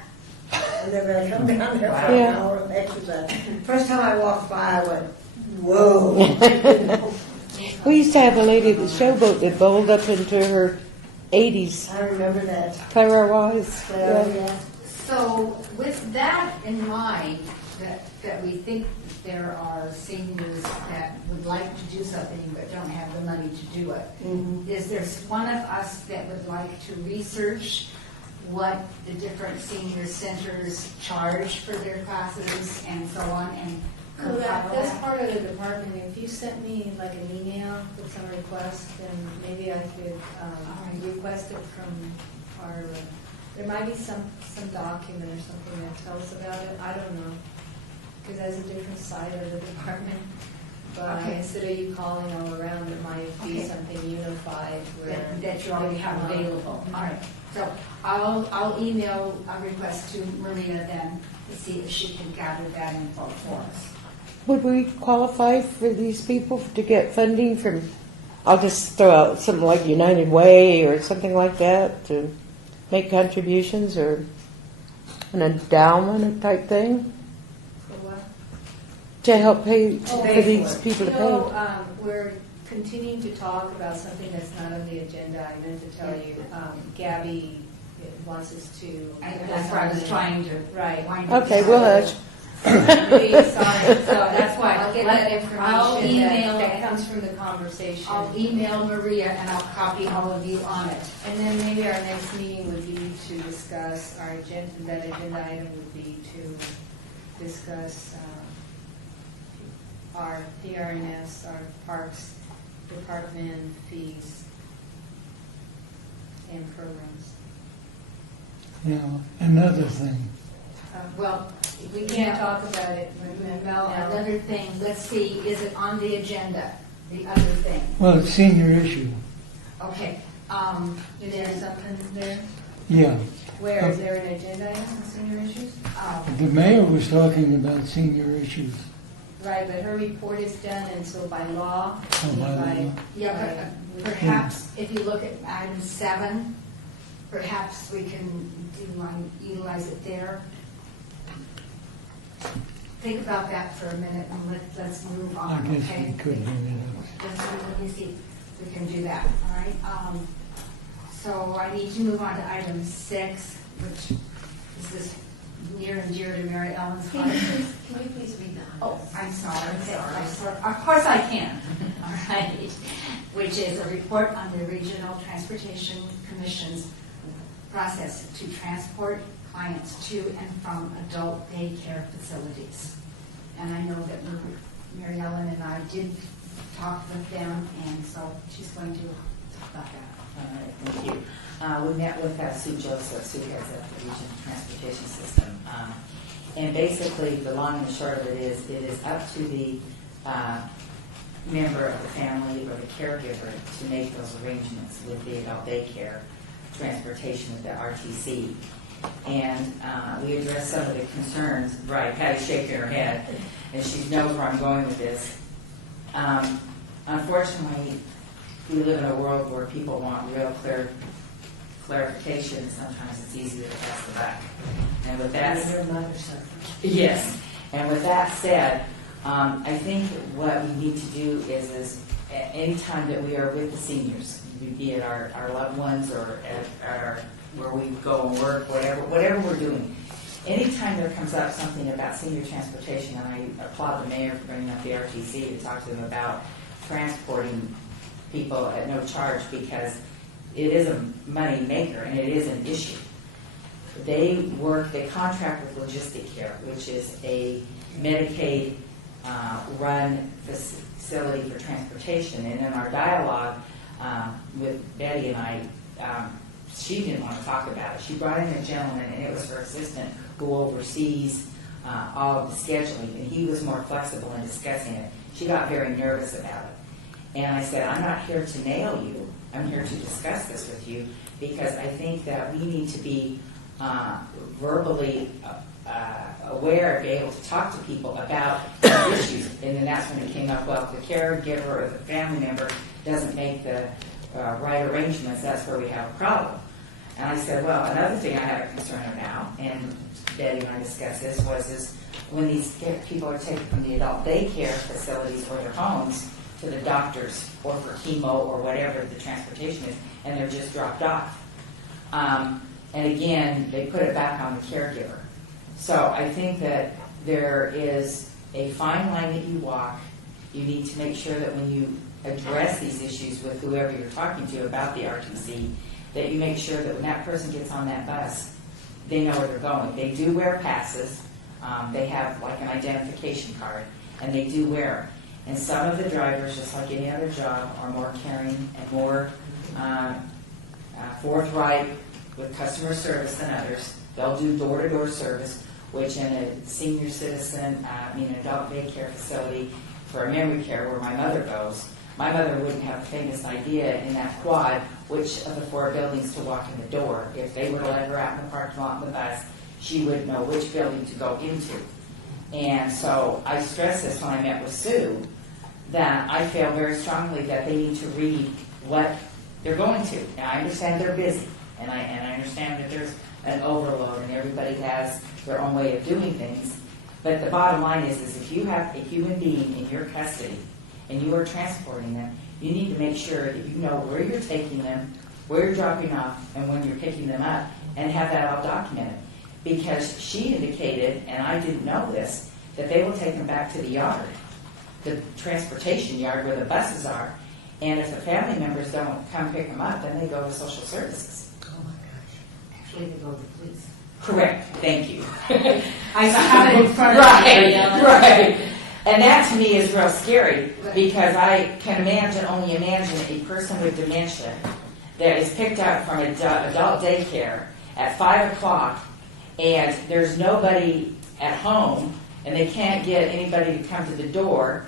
And they're going to come down there for Yeah. an hour of exercise. First time I walked by, I went, whoa. We used to have a lady at the showboat that bowled up into her 80s. I remember that. Clara Wise. Well, Yeah. yeah. So with that in mind, that we think there are seniors that would like to do something but don't have the money to do it, is there one of us that would like to research what the different senior centers charge for their classes and so on, and Well, compile that's that? part of the department. If you sent me like an email with some requests, then maybe I could request it from our, there might be some document or something that tells about it. I don't know, because that's a different side of the department. by, Okay. instead of you calling all around, it might be Okay. something unified where. that you already have available. All right, so I'll email a request to Maria then to see if she can gather that info for us. Would we qualify for these people to get funding from, I'll just throw out something like United Way or something like that to make contributions, or an endowment type thing For what? to help pay Oh, for pay these for it. people to You know, pay? we're continuing to talk about something that's not on the agenda. I meant to tell you, Gabby wants us to. That's why I was trying to. Right. wind it Okay, down. we'll hush. Really sorry. So that's why. I'll get that I'll information email, that comes from the conversation. I'll email Maria and I'll copy all of you on it. And then maybe our next meeting would be to discuss our agenda, that agenda item would be to discuss our PRNS, our Parks Department fees and programs. Now, another thing, Well, We can't talk about it. Well, now. another thing, let's see, is it on the agenda? The other thing. well, it's senior issue, Okay, Is there something there? yeah. Where, is there an agenda item on senior issues? The mayor was talking about senior issues. Right, but her report is done, and so by law, Oh, by law. yeah, but perhaps if you look at item 7, perhaps we can utilize it there. Think about that for a minute and let's move I on, guess okay? we could bring it Let me see if we can do that, all right? So I need to move on to item 6, which is this near and dear to Mary Ellen's heart. Can you please read that? Oh, I'm sorry. Of course I can. All right. Which is a report on the Regional Transportation Commission's process to transport clients to and from adult daycare facilities. And I know that Mary Ellen and I did talk with them, and so she's going to talk about that. All right, thank you. We met with Sue Joseph, Sue heads up the Regional Transportation System. And basically, the long and the short of it is up to the member of the family or the caregiver to make those arrangements with the adult daycare transportation with the RTC. And we addressed some of the concerns. Right, Patty's shaking her head, and she knows where I'm going with this. Unfortunately, we live in a world where people want real clear clarification. Sometimes it's easier to pass the buck. And with that, yes. And with that said, I think what we need to do is any time that we are with the seniors, be it our loved ones or at our where we go and work, whatever we're doing. Anytime there comes up something about senior transportation, and I applaud the mayor for bringing up the RTC to talk to them about transporting people at no charge, because it is a money maker and it is an issue. They contract with Logistic Care, which is a Medicaid run facility for transportation. And in our dialogue with Betty and I, she didn't want to talk about it. She brought in a gentleman, and it was her assistant who oversees all of the scheduling, and he was more flexible in discussing it. She got very nervous about it. And I said, I'm not here to nail you. I'm here to discuss this with you, because I think that we need to be verbally aware, be able to talk to people about these issues. And then that's when it came up, well, if the caregiver or the family member doesn't make the right arrangements, that's where we have a problem. And I said, well, another thing I have a concern about, and Betty and I discussed this, was when these people are taken from the adult daycare facilities or their homes to the doctors or for chemo or whatever the transportation is, and they're just dropped off. And again, they put it back on the caregiver. So I think that there is a fine line that you walk. You need to make sure that when you address these issues with whoever you're talking to about the RTC, that you make sure that when that person gets on that bus, they know where they're going. They do wear passes. They have like an identification card, and they do wear them. And some of the drivers, just like any other job, are more caring and more forthright with customer service than others. They'll do door-to-door service, which in a senior citizen, an adult daycare facility, for a memory care where my mother goes, my mother wouldn't have the faintest idea in that quad which of the 4 buildings to walk in the door. If they were to let her out in the parking lot in the bus, she would know which building to go into. And so I stressed this when I met with Sue, that I feel very strongly that they need to read what they're going to. Now, I understand they're busy, and I understand that there's an overload and everybody has their own way of doing things. But the bottom line is if you have a human being in your custody and you are transporting them, you need to make sure that you know where you're taking them, where you're dropping off, and when you're picking them up, and have that all documented. Because she indicated, and I didn't know this, that they will take them back to the yard, the transportation yard where the buses are, and if the family members don't come pick them up, then they go to social services. Oh my gosh. Actually, they go to the police. Correct, thank you. I have it in front of me. Right. And that to me is real scary because I can only imagine a person with dementia that is picked up from adult daycare at 5 o'clock and there's nobody at home and they can't get anybody to come to the door.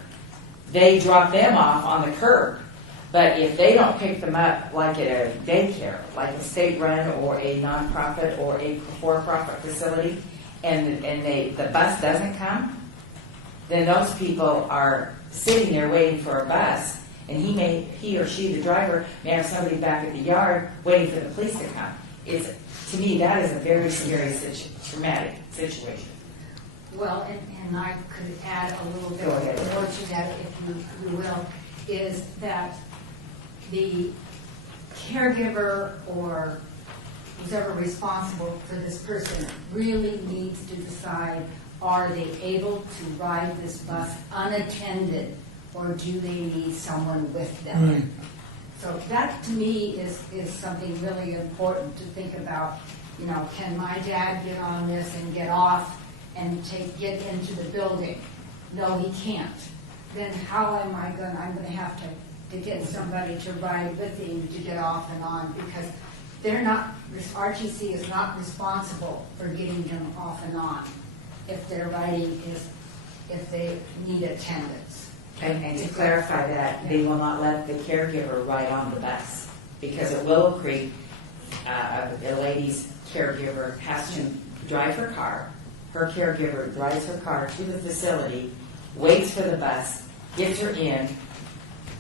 They drop them off on the curb. But if they don't pick them up like at a daycare, like a state-run or a nonprofit or a for-profit facility, and the bus doesn't come, then those people are sitting there waiting for a bus, and he or she, the driver, may have somebody back at the yard waiting for the police to come. To me, that is a very scary, traumatic situation. Well, and I could add a little bit Go ahead. more to that, if you will, is that the caregiver or who's ever responsible for this person really needs to decide, are they able to ride this bus unattended, or do they need someone with them? Right. So that, to me, is something really important to think about. You know, can my dad get on this and get off and get into the building? No, he can't. Then how am I going? I'm going to have to get somebody to ride with him to get off and on, because they're not. RTC is not responsible for getting him off and on if their riding if they need attendance. And to clarify that, they will not let the caregiver ride on the bus because at Willow Creek, the lady's caregiver has to drive her car. Her caregiver drives her car to the facility, waits for the bus, gets her in,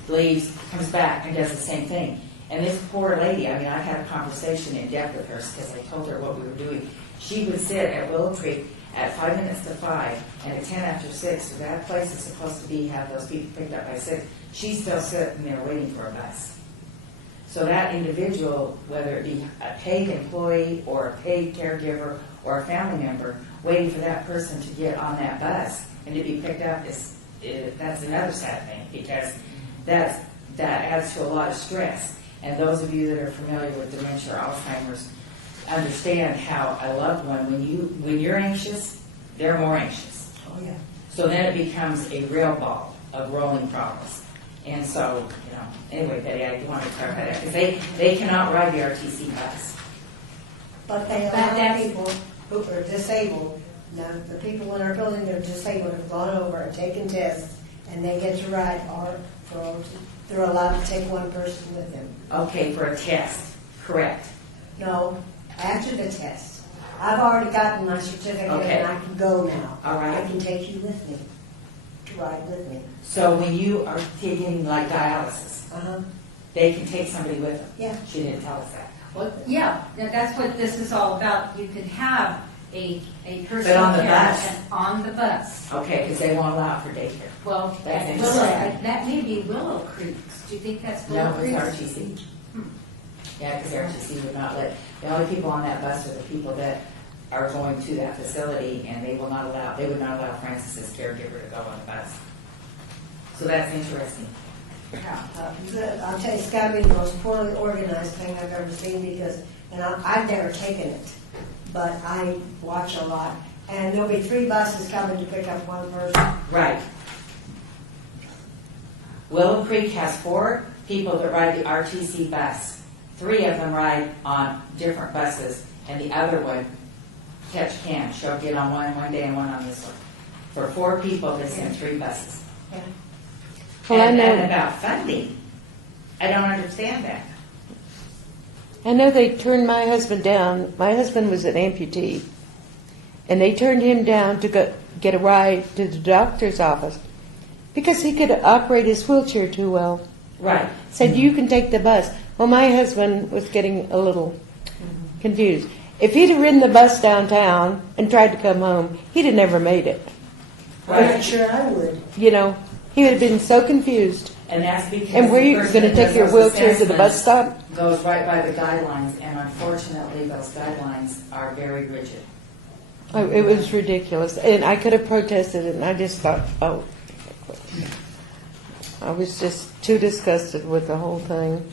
leaves, comes back, and does the same thing. And this poor lady, I mean, I had a conversation in depth with her because I told her what we were doing. She would sit at Willow Creek at 5 minutes to 5 and at 10 after 6, so that place is supposed to have those people picked up by 6. She's still sitting there waiting for a bus. So that individual, whether it be a paid employee or a paid caregiver or a family member, waiting for that person to get on that bus and to be picked up, that's another sad thing, because that adds to a lot of stress. And those of you that are familiar with dementia or Alzheimer's understand how a loved one, when you're anxious, they're more anxious. Oh, yeah. So then it becomes a real ball of rolling problems. And so, anyway, Betty, I want to clarify that, because they cannot ride the RTC bus. But they allow people who are disabled, now the people in our building that are disabled have gone over and taken tests, and they get to ride our roads. They're allowed to take one person with them. Okay, for a test, correct. No, after the test. I've already gotten my certificate Okay. and I can go now. All right. I can take you with me, to ride with me. So when you are taking like dialysis, Uh-huh. they can take somebody with them. Yeah. She didn't tell us that. Well, yeah, that's what this is all about. You can have a person But on the bus? on the bus. Okay, because they won't allow it for daycare. Well, That's at interesting. that may be Willow Creek. Do you think that's Willow No, Creek? it's RTC. Yeah, because RTC would not let, the only people on that bus are the people that are going to that facility, and they would not allow Francis's caregiver to go on the bus. So that's interesting. I'll tell you, it's got to be the most poorly organized thing I've ever seen, because, and I've never taken it, but I watch a lot, and there'll be 3 buses coming to pick up one person. Right. Willow Creek has 4 people that ride the RTC bus. 3 of them ride on different buses, and the other one, catch can. She'll get on one day and one on this one. For 4 people, they send 3 buses. Yeah. Well, I and know, about funding. I don't understand that. I know they turned my husband down. My husband was an amputee, and they turned him down to go get a ride to the doctor's office because he could operate his wheelchair too well. Right. Said, you can take the bus. Well, my husband was getting a little confused. If he'd have ridden the bus downtown and tried to come home, he'd have never made it. I'm not sure I would. You know, he would have been so confused. And that's because. And were the you person going to that take your does those wheelchair to the bus assessments stop? Goes right by the guidelines, and unfortunately, those guidelines are very rigid. Oh, it was ridiculous. And I could have protested it, and I just thought, oh. I was just too disgusted with the whole thing.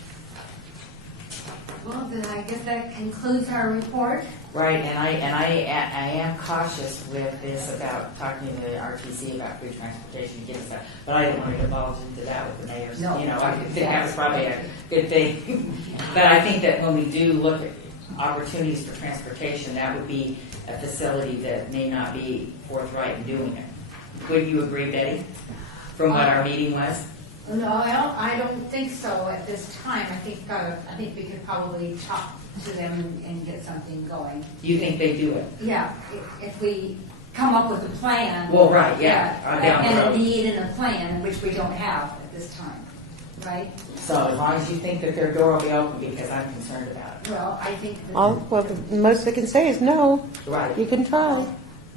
Well, then I guess that concludes our report. Right, and I am cautious with this about talking to the RTC about free transportation and getting stuff, but I don't want to divulge into that with the mayor's. No. You know, I think that was probably a good thing. But I think that when we do look at opportunities for transportation, that would be a facility that may not be forthright in doing it. Would you agree, Betty, from what our meeting was? No, I don't think so at this time. I think we could probably talk to them and get something going. You think they do it? Yeah, if we come up with a plan. Well, right, yeah, down the And a road. need and a plan, which we don't have at this time, right? So as long as you think that their door will be open, because I'm concerned about it. Well, I think that. Well, the most they can say is no. Right. You can try.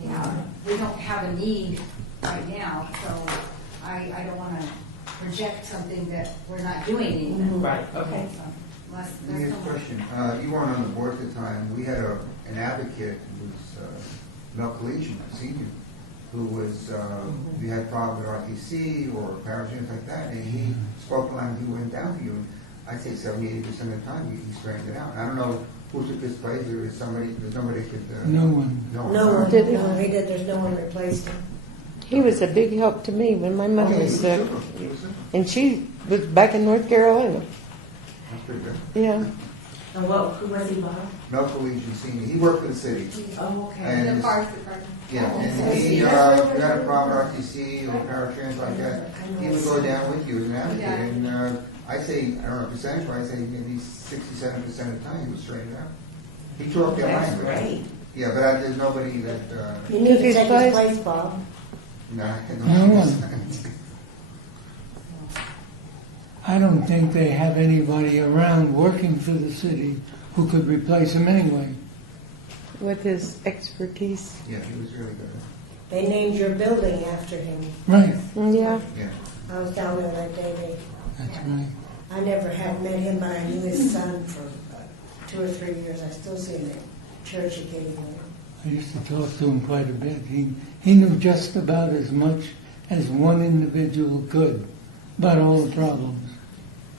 Yeah, we don't have a need right now, so I don't want to project something that we're not doing anything. Right, okay. So, unless Let me there's ask a no- question. You weren't on the board at the time. We had an advocate who was Mel Collegian, a senior, who was, you had problems with RTC or parachutes like that, and he spoke line, he went down to you. And I'd say 70-80% of the time, he straightened it out. And I don't know who took his place, or is somebody, there's nobody could. No one. No one, Did he? no, he did, there's no one replaced him. He was a big help to me when my mother was sick. And she was back in North Carolina. That's pretty good. Yeah. And who was he, Bob? Mel Collegian Senior, he worked for the city. Oh, okay. And The parks department. yeah, and he, if you had a problem with RTC or paratrans like that, he would go down with you as an advocate. Yeah. And I'd say, I don't know, percentage-wise, I'd say maybe 67% of the time he would straighten it out. He talked their That's language. great. Yeah, but there's nobody that, You need to His take place? his place, Bob. nah, No one. I don't think they have anybody around working for the city who could replace him anyway. With his expertise. Yeah, he was really good. They named your building after him. Right, Yeah. Yeah. I was down there that day. that's right. I never had met him, but I knew his son for 2 or 3 years. I still see him at church occasionally. I used to talk to him quite a bit. He knew just about as much as one individual could about all the problems.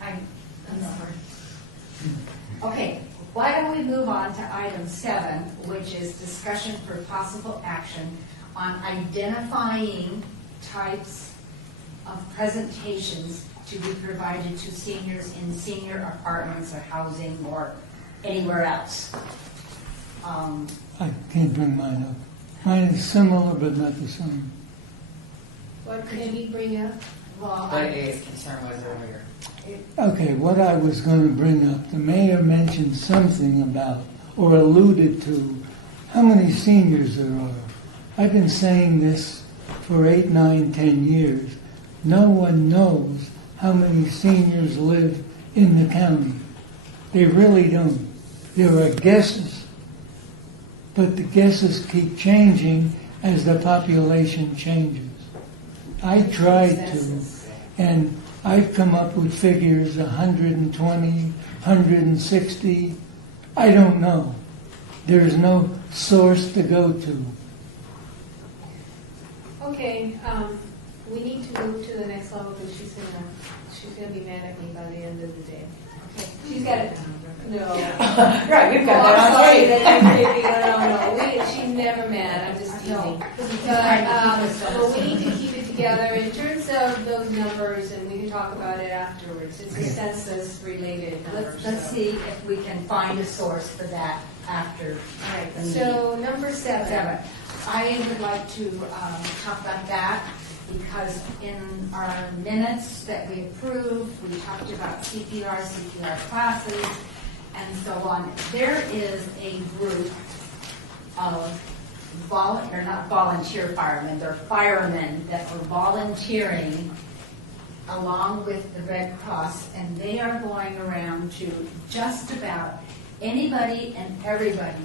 I'm sorry. Okay, why don't we move on to item 7, which is discussion for possible action on identifying types of presentations to be provided to seniors in senior apartments or housing or anywhere else. I can't bring mine up. Mine is similar but not the same. What could he bring up? Well, What his concern was earlier. Okay, what I was going to bring up, the mayor mentioned something about, or alluded to, how many seniors there are. I've been saying this for 8, 9, 10 years. No one knows how many seniors live in the county. They really don't. There are guesses, but the guesses keep changing as the population changes. I tried to, and I've come up with figures 120, 160. I don't know. There's no source to go to. Okay, we need to move to the next level because she's gonna be mad at me by the end of the day. Okay, she's got it. No. Right, we've Oh, got I'm that on sorry, tape. that I'm she's never mad, I'm just teasing. But we need to keep it together in terms of those numbers, and we can talk about it afterwards. It's a census-related number. let's see if we can find a source for that after. All right, the meeting. so number 7. 7. I would like to talk about that because in our minutes that we approved, we talked about CPR classes, and so on. There is a group of not volunteer firemen, they're firemen that are volunteering along with the Red Cross, and they are going around to just about anybody and everybody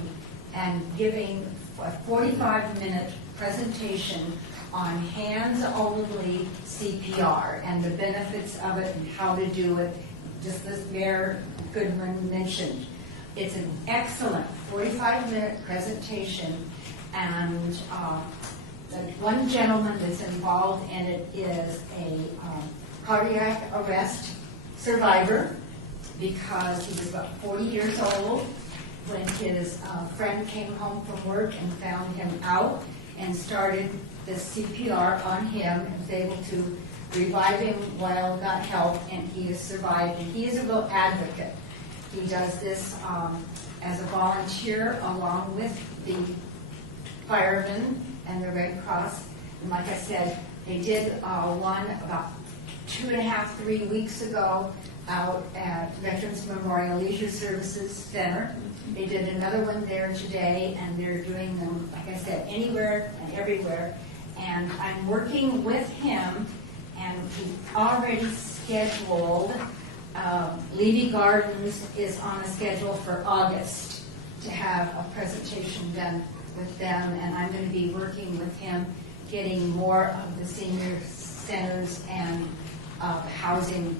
and giving a 45-minute presentation on hands-only CPR and the benefits of it and how to do it, just as Mayor Goodman mentioned. It's an excellent 45-minute presentation, and the one gentleman that's involved in it is a cardiac arrest survivor, because he was about 40 years old when his friend came home from work and found him out and started the CPR on him and was able to revive him while got help, and he has survived. And he is a real advocate. He does this as a volunteer along with the firemen and the Red Cross. And like I said, they did one about 2.5, 3 weeks ago out at Veterans Memorial Leisure Services Center. They did another one there today, and they're doing them, like I said, anywhere and everywhere. And I'm working with him, and he already scheduled, Levy Gardens is on a schedule for August to have a presentation done with them, and I'm going to be working with him, getting more of the senior centers and housing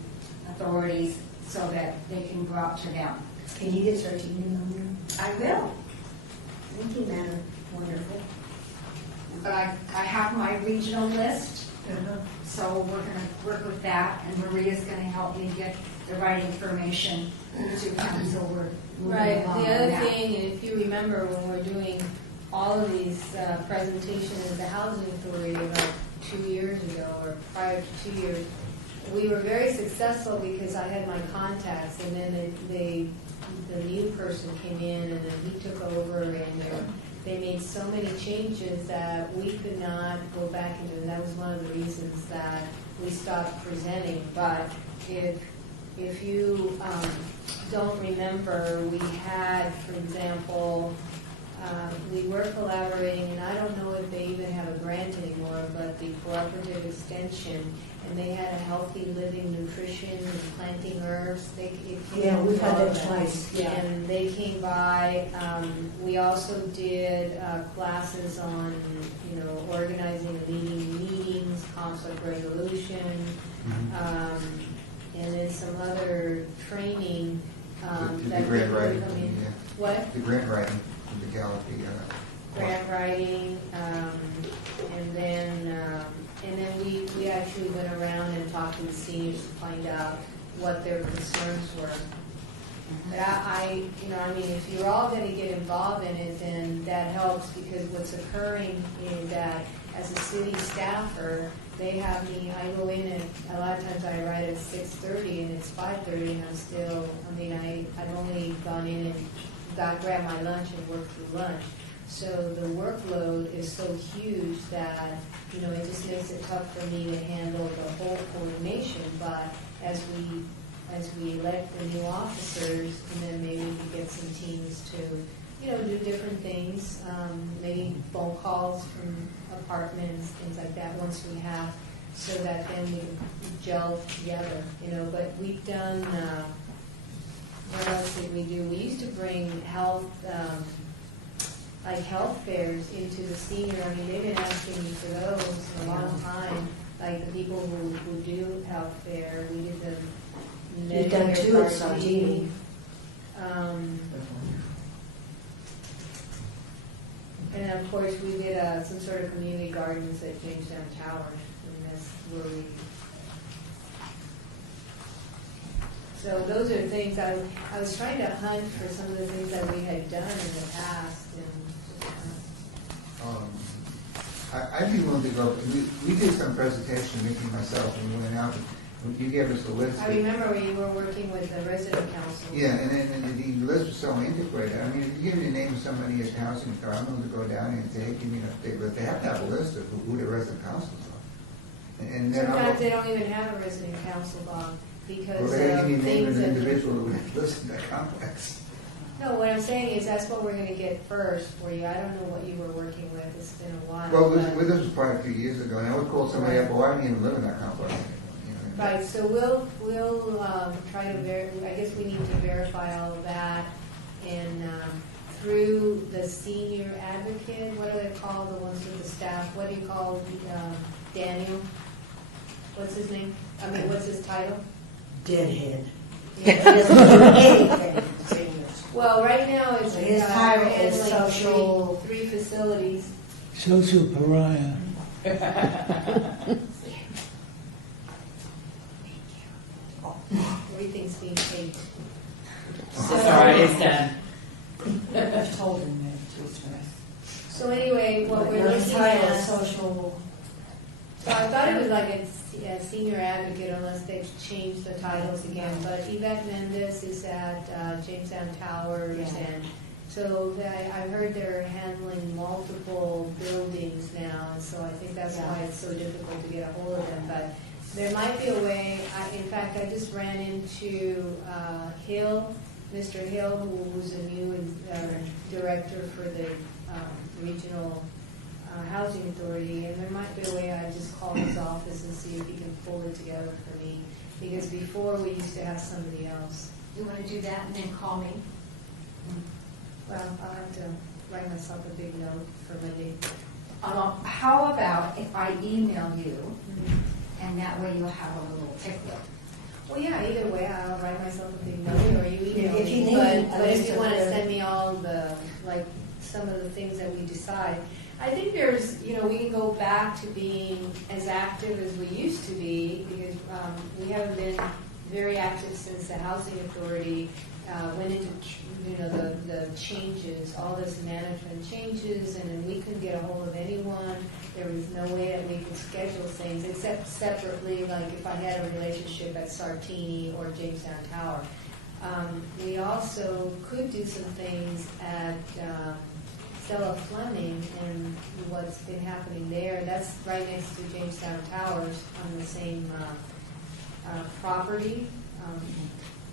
authorities so that they can go out to them. Can you get started number? I will, Thank you, Madam. Wonderful. but I have my regional list, so we're going to work with that, and Maria's going to help me get the right information to council. We're moving Right, along the on other that. thing, and if you remember when we're doing all of these presentations at the Housing Authority about 2 years ago, or prior to 2 years, we were very successful because I had my contacts, and then the new person came in, and then he took over, and they made so many changes that we could not go back into, and that was one of the reasons that we stopped presenting. But if you don't remember, we had, for example, we were collaborating, and I don't know if they even have a grant anymore, but the Cooperative Extension, and they had a healthy living nutrition and planting herbs. Yeah, we've had that twice. Yeah. And they came by. We also did classes on, organizing and leading meetings, conflict resolution, and then some other training The that grant people writing, come in. yeah. What? The grant writing, the Gallopy. Grant writing, and then we actually went around and talked to the seniors to find out what their concerns were. But if you're all going to get involved in it, then that helps, because what's occurring is that as a city staffer, they have me, I go in and a lot of times I write at 6:30 and it's 5:30 and I'm still, I've only gone in and grabbed my lunch and worked through lunch. So the workload is so huge that, it just makes it tough for me to handle the whole coordination. But as we elect the new officers, and then maybe we get some teams to, do different things, maybe phone calls from apartments, things like that, once we have, so that then we gel together, But we've done, what else did we do? We used to bring health fairs into the senior. They've been asking me for those for a long time. Like the people who do health fair, we did the You've done Medicare two at Part D. Santini. And then, of course, we did some sort of community gardens at Jamestown Towers, and that's where we. So those are things I was trying to hunt for, some of the things that we had done in the past, I'd be willing to go. We did some presentation, Mickey and myself, and we went out. You gave us a list. I remember we were working with the resident council. Yeah, and then the list was so integrated. If you give me the name of somebody at the housing authority, I'm going to go down and say, hey, give me an update. But they have to have a list of who the resident councils are. And then Sometimes they don't even have a resident council, Bob, because well, they of need to name things an that. individual who lives in that complex. No, what I'm saying is that's what we're gonna get first for you. I don't know what you were working with, it's been a while. Well, but- this was probably a few years ago, and I would call somebody up, well, I don't even live in that complex. You know. Right, so we'll try to I guess we need to verify all of that, and through the senior advocate, what do they call the ones with the staff? What do you call Daniel? What's his name? I mean, what's his title? Deadhead. He Yeah. doesn't do anything for seniors. Well, right now it's His title is handling social- three facilities. Social pariah. Everything's being paid. It's all right, it's done. I've told him that to his face. So anyway, what we're His looking title at. is social, So I thought it was like a senior advocate unless they've changed the titles again, but Yvette Mendez is at Jamestown Towers, Yeah. and so I heard they're handling multiple buildings now, and so I think that's Yeah. why it's so difficult to get a hold of them, but there might be a way. In fact, I just ran into Hill, Mr. Hill, who's a new director for the regional Housing Authority, and there might be a way I just call his office and see if he can pull it together for me, because before we used to have somebody else. You want to do that and then call me? Well, I'll have to write myself a big note for Monday. How about if I email you, and that way you'll have a little tickler? Well, yeah, either way, I'll write myself a big note, or you email If you me. need a But if list you of want to the- send me all the, like, some of the things that we decide. I think there's, we can go back to being as active as we used to be, because we haven't been very active since the Housing Authority went into, the changes, all this management changes, and then we couldn't get a hold of anyone. There was no way that we could schedule things, except separately, like if I had a relationship at Sartini or Jamestown Tower. We also could do some things at Stella Fleming, and what's been happening there. That's right next to Jamestown Towers on the same property.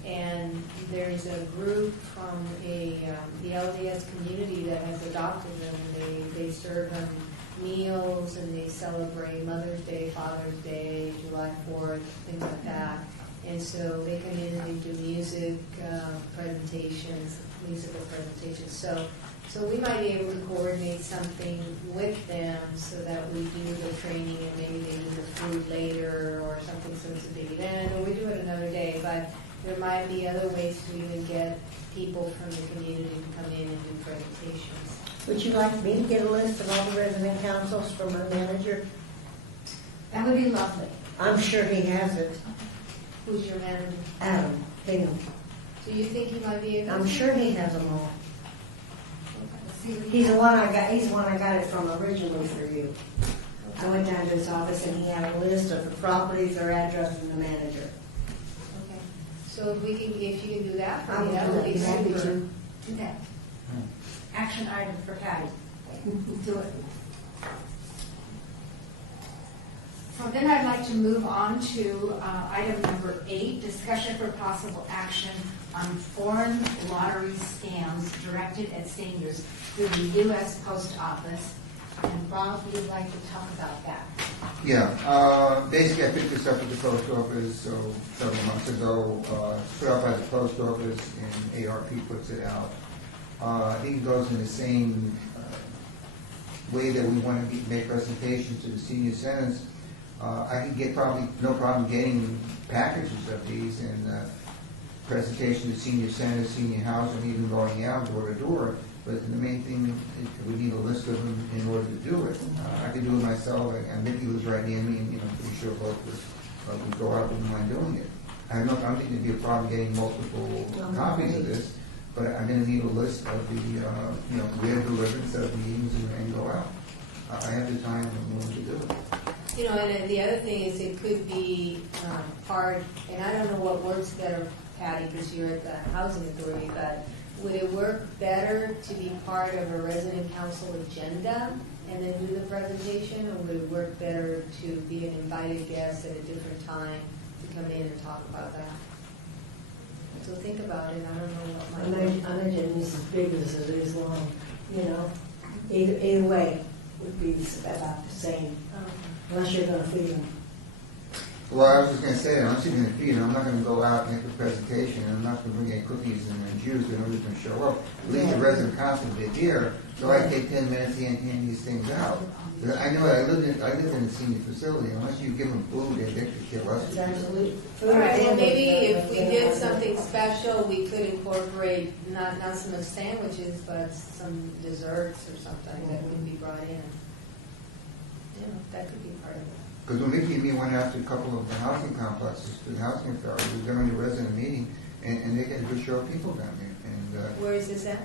And there's a group from the LDS community that has adopted them. They serve them meals, and they celebrate Mother's Day, Father's Day, July 4th, things like that. And so they come in and they do musical presentations. So we might be able to coordinate something with them so that we do the training, and maybe they do the food later or something, so it's a big event, or we do it another day. But there might be other ways to even get people from the community to come in and do presentations. would you like me to get a list of all the resident councils from our manager? That would be lovely. I'm sure he has it. Who's your manager? Adam Bingham. Do you think he might be able to? I'm sure he has them all. See what He's the one I got, he's the one I got it from originally for you. I went down to his office and he had a list of the properties, their address, and the manager. Okay. So if you can do that for I me, will that would be be happy super. to. Do that. Action item for Patty. Do it. So then I'd like to move on to item number 8, discussion for possible action on foreign lottery scams directed at seniors through the U.S. Post Office. And Bob, you'd like to talk about that? Yeah, basically I picked this up at the post office several months ago. It's put out by the post office, and ARP puts it out. I think it goes in the same way that we want to make presentations to the senior centers. I can get probably no problem getting packages of these and presentation to senior centers, senior housing, even going out door to door. But the main thing is we need a list of them in order to do it. I can do it myself, and Mickey lives right near me, and I'm pretty sure both of us would go out and mind doing it. I don't think there'd be a problem getting multiple copies of this, but I'm going to need a list of the, where delivered, set up meetings, and go out. I have the time and I'm willing to do it. And the other thing is it could be part, and I don't know what works better, Patty, because you're at the Housing Authority, but would it work better to be part of a resident council agenda and then do the presentation, or would it work better to be an invited guest at a different time to come in and talk about that? So think about it, I don't know what my. Imagine this is big as it is long, you know? Either way would be about the same, unless you're gonna feed them. Well, I was just gonna say, unless you're gonna feed, I'm not gonna go out and make a presentation, and I'm not gonna bring any cookies and juice, and nobody's gonna show up. At least the resident council did here, so I take 10 minutes to hand these things out. I know I lived in a senior facility, unless you give them food, they could kill us. It's absolute. All right, well, maybe if we did something special, we could incorporate not so much sandwiches, but some desserts or something that would be brought in. Yeah, that could be part of it. Because when Mickey and me went after a couple of the housing complexes, to the housing authority, we were doing a resident meeting, and they had a good show of people down there. And Where is this at?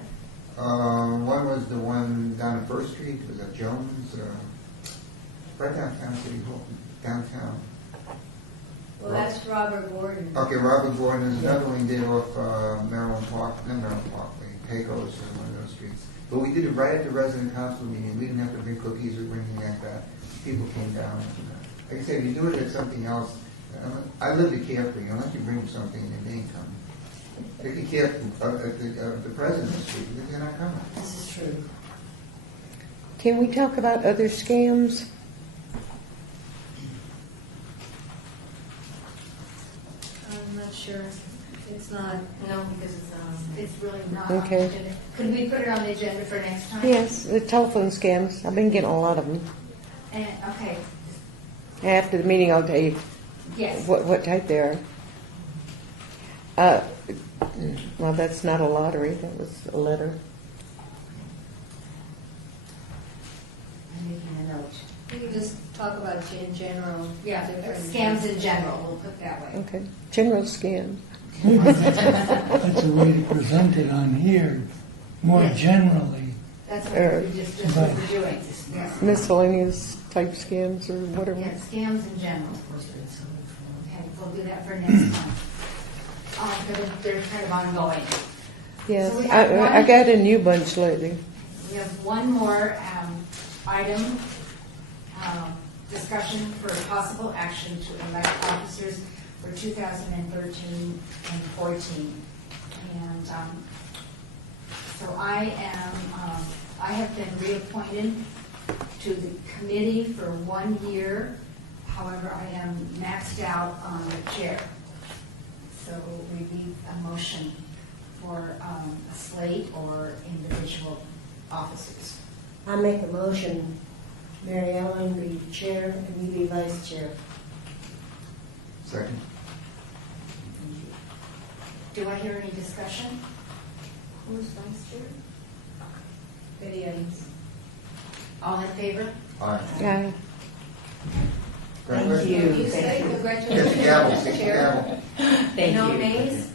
one was the one down on First Street, was at Jones, right downtown City Hall, downtown. Well, that's Robert Gordon. Okay, Robert Gordon. There's another one we did off Maryland Park, not Maryland Parkway, Pecos, or one of those streets. But we did it right at the resident council meeting. We didn't have to bring cookies or anything like that. People came down. Like I said, if you do it at something else, I live at Carefree. Unless you bring something, they ain't coming. They can care at the president's street, they're not coming. This is true. Can we talk about other scams? I'm not sure. It's not, No, because it's not on there. It's really not on the Okay. agenda. Could we put it on the agenda for next time? Yes, the telephone scams. I've been getting a lot of them. And, okay, After the meeting, I'll tell you yes. what type they are. Well, that's not a lottery. That was a letter. I'm making a note. we could just talk about in general. Yeah, different- scams in general, we'll put it that way. Okay. General scams. That's a way to present it on here, more Yeah. generally. That's what we just what we're doing. Yes. Miscellaneous type scams or whatever. Yeah, scams in general. Okay, we'll do that for next time. Because they're kind of ongoing. Yes. So we have I one- got a new bunch lately. We have one more item, discussion for possible action to elect officers for 2013 and 14. And so I have been reappointed to the committee for 1 year. However, I am maxed out on the chair. So we need a motion for a slate or individual officers. I make a motion, Mary Ellen be chair and you be vice chair. Second. Do I hear any discussion? Who's vice chair? Betty Evans. All in favor? All right. Yeah. Thank you. You say Thank you. congratulations. Get the gavel, get the Chair. gavel. Thank No you. nays?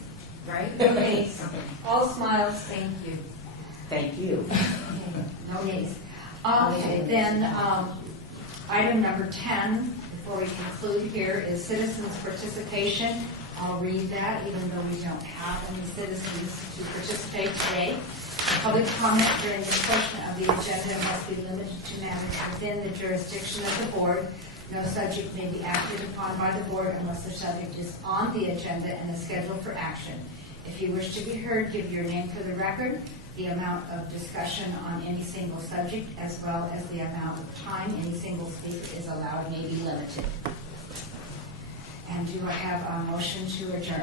Right? No nays. All smiles. Thank you. Thank you. Okay, no nays. Okay, then, item number 10, before we conclude here, is citizens' participation. I'll read that, even though we don't have any citizens to participate today. The public comment during this portion of the agenda must be limited to matters within the jurisdiction of the board. No subject may be acted upon by the board unless the subject is on the agenda and is scheduled for action. If you wish to be heard, give your name for the record. The amount of discussion on any single subject, as well as the amount of time any single speaker is allowed, may be limited. And do I have a motion to adjourn?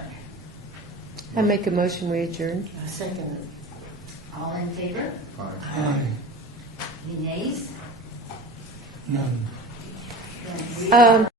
I make a motion we adjourn. I second it. All in favor? All right. Aye. Any nays? None. Then we Um,